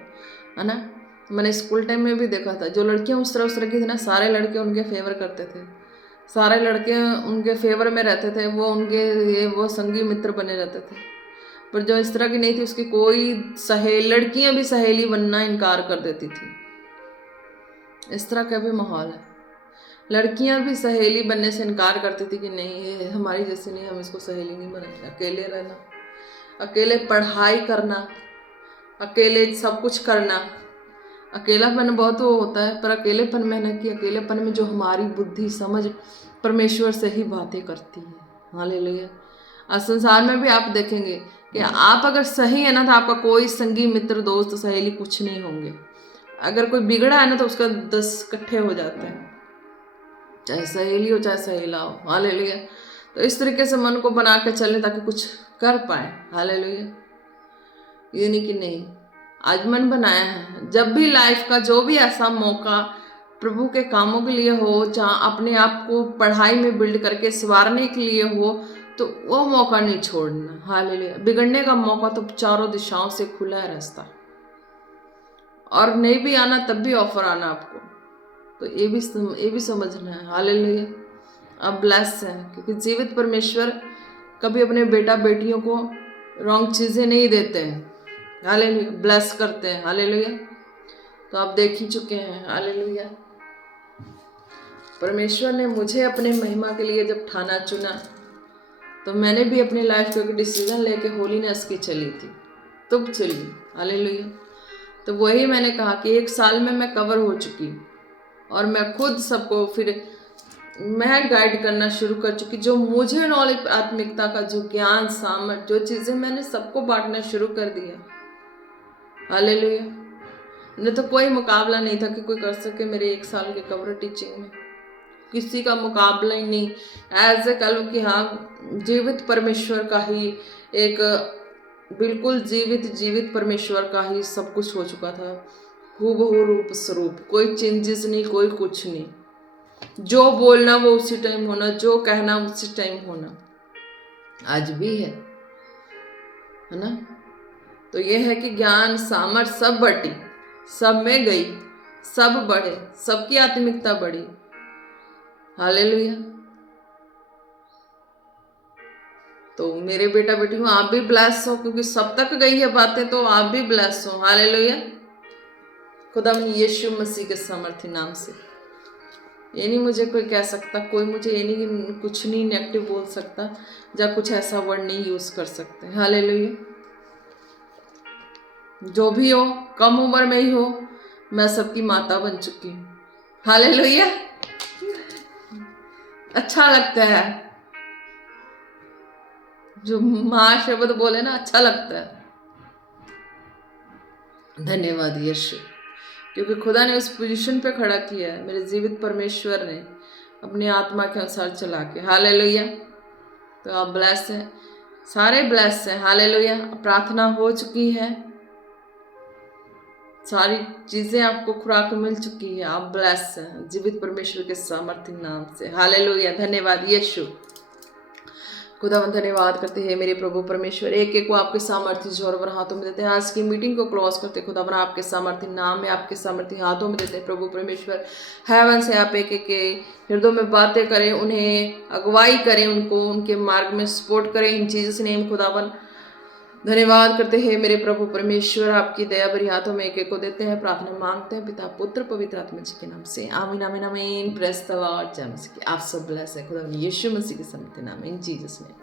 है ना। मैंने स्कूल टाइम में भी देखा था, जो लड़कियां उस तरह की थी ना, सारे लड़के उनके फेवर करते थे, सारे लड़के उनके फेवर में रहते थे, वो उनके वो संगी मित्र बने रहते थे। पर जो इस तरह की नहीं थी, उसकी कोई लड़कियां भी सहेली बनना इनकार कर देती थी। इस तरह का भी माहौल है। लड़कियां भी सहेली बनने से इनकार करती थी कि नहीं, ये हमारी जैसी नहीं, हम इसको सहेली नहीं बनाएंगे। अकेले रहना, अकेले पढ़ाई करना, अकेले सब कुछ करना। अकेलापन बहुत वो होता है, पर अकेलेपन में ना, कि अकेलेपन में जो हमारी बुद्धि समझ परमेश्वर से ही बातें करती है। हालेलुया। आज संसार में भी आप देखेंगे कि आप अगर सही है ना, तो आपका कोई संगी मित्र दोस्त सहेली कुछ नहीं होंगे। अगर कोई बिगड़ा है ना, तो उसका 10 इकट्ठे हो जाते हैं, चाहे सहेली हो चाहे सहेला हो। हालेलुया। तो इस तरीके से मन को बना के चले ताकि कुछ कर पाए। हालेलुया। ये नहीं कि नहीं, आज मन बनाया है, जब भी लाइफ का जो भी ऐसा मौका प्रभु के कामों के लिए हो, जहाँ अपने आप को पढ़ाई में बिल्ड करके संवारने के लिए हो, तो वो मौका नहीं छोड़ना। हालेलुया। बिगड़ने का मौका तो चारों दिशाओं से खुला है रास्ता, और नहीं भी आना तब भी ऑफर आना आपको, तो ये भी समझना है। हालेलुया। अब ब्लेस है, क्योंकि जीवित परमेश्वर कभी अपने बेटा बेटियों को रॉन्ग चीज़ें नहीं देते हैं। हालेलुया। ब्लेस करते हैं। हालेलुया। तो आप देख ही चुके हैं। हालेलुया। परमेश्वर ने मुझे अपने महिमा के लिए जब ठाना चुना, तो मैंने भी अपनी लाइफ को एक डिसीजन लेके होलीनेस की चली थी, तब चली। हालेलुया। तो वही मैंने कहा कि 1 साल में मैं कवर हो चुकी, और मैं खुद सबको फिर मैं गाइड करना शुरू कर चुकी। जो मुझे नॉलेज, प्राथमिकता का जो ज्ञान, सामर्थ, जो चीज़ें मैंने सबको बांटना शुरू कर दिया। हालेलुया। नहीं तो कोई मुकाबला नहीं था कि कोई कर सके मेरे 1 साल के कवर टीचिंग में, किसी का मुकाबला ही नहीं। एज ए कह लो कि हाँ, जीवित परमेश्वर का ही एक, बिल्कुल जीवित परमेश्वर का ही सब कुछ हो चुका था। हूबहू रूप स्वरूप, कोई चेंजेस नहीं, कोई कुछ नहीं। जो बोलना वो उसी टाइम होना, जो कहना उसी टाइम होना, आज भी है ना। तो ये है कि ज्ञान सामर्थ सब बटी, सब में गई, सब बढ़े, सबकी आत्मिकता बढ़ी। हालेलुया। तो मेरे बेटा बेटी आप भी ब्लेस हो, क्योंकि सब तक गई है बातें, तो आप भी ब्लेस हो। हालेलुया। खुदा यीशु मसीह के सामर्थ्य नाम से। ये नहीं मुझे कोई कह सकता, कोई मुझे ये नहीं, कुछ नहीं नेगेटिव बोल सकता, या कुछ ऐसा वर्ड नहीं यूज कर सकते। हालेलुया। जो भी हो, कम उम्र में ही हो, मैं सबकी माता बन चुकी हूँ। हालेलुया। अच्छा लगता है जो मां शब्द बोले ना, अच्छा लगता है। धन्यवाद यीशु, क्योंकि खुदा ने उस पोजीशन पे खड़ा किया है मेरे जीवित परमेश्वर ने, अपनी आत्मा के अनुसार चला के। हालेलुया। तो आप ब्लेस हैं, सारे ब्लेस हैं। हालेलुया। प्रार्थना हो चुकी है, सारी चीजें आपको खुराक मिल चुकी है, आप ब्लेस हैं जीवित परमेश्वर के सामर्थ्य नाम से। हालेलुया। धन्यवाद यीशु। खुदावन धन्यवाद करते हैं मेरे प्रभु परमेश्वर, एक एक को आपके सामर्थ्य जोर हाथों में देते हैं। आज की मीटिंग को क्लोज करते खुदावन आपके सामर्थ्य नाम में, आपके सामर्थ्य हाथों में देते हैं प्रभु परमेश्वर। हेवन से आप एक एक के हृदयों में बातें करें, उन्हें अगुवाई करें, उनको उनके मार्ग में सपोर्ट करें, इन जीसस नेम खुदावन धन्यवाद करते हैं मेरे प्रभु परमेश्वर, आपकी दया भरी हाथों में एक एक को देते हैं। प्रार्थना मांगते हैं पिता पुत्र पवित्र आत्मा जी के नाम से। आमीन आमीन आमीन। Praise the Lord. जय मसीह की। आप सब ब्लेस है खुदा यीशु मसीह के सामर्थ्य नाम, इन जीसस नेम।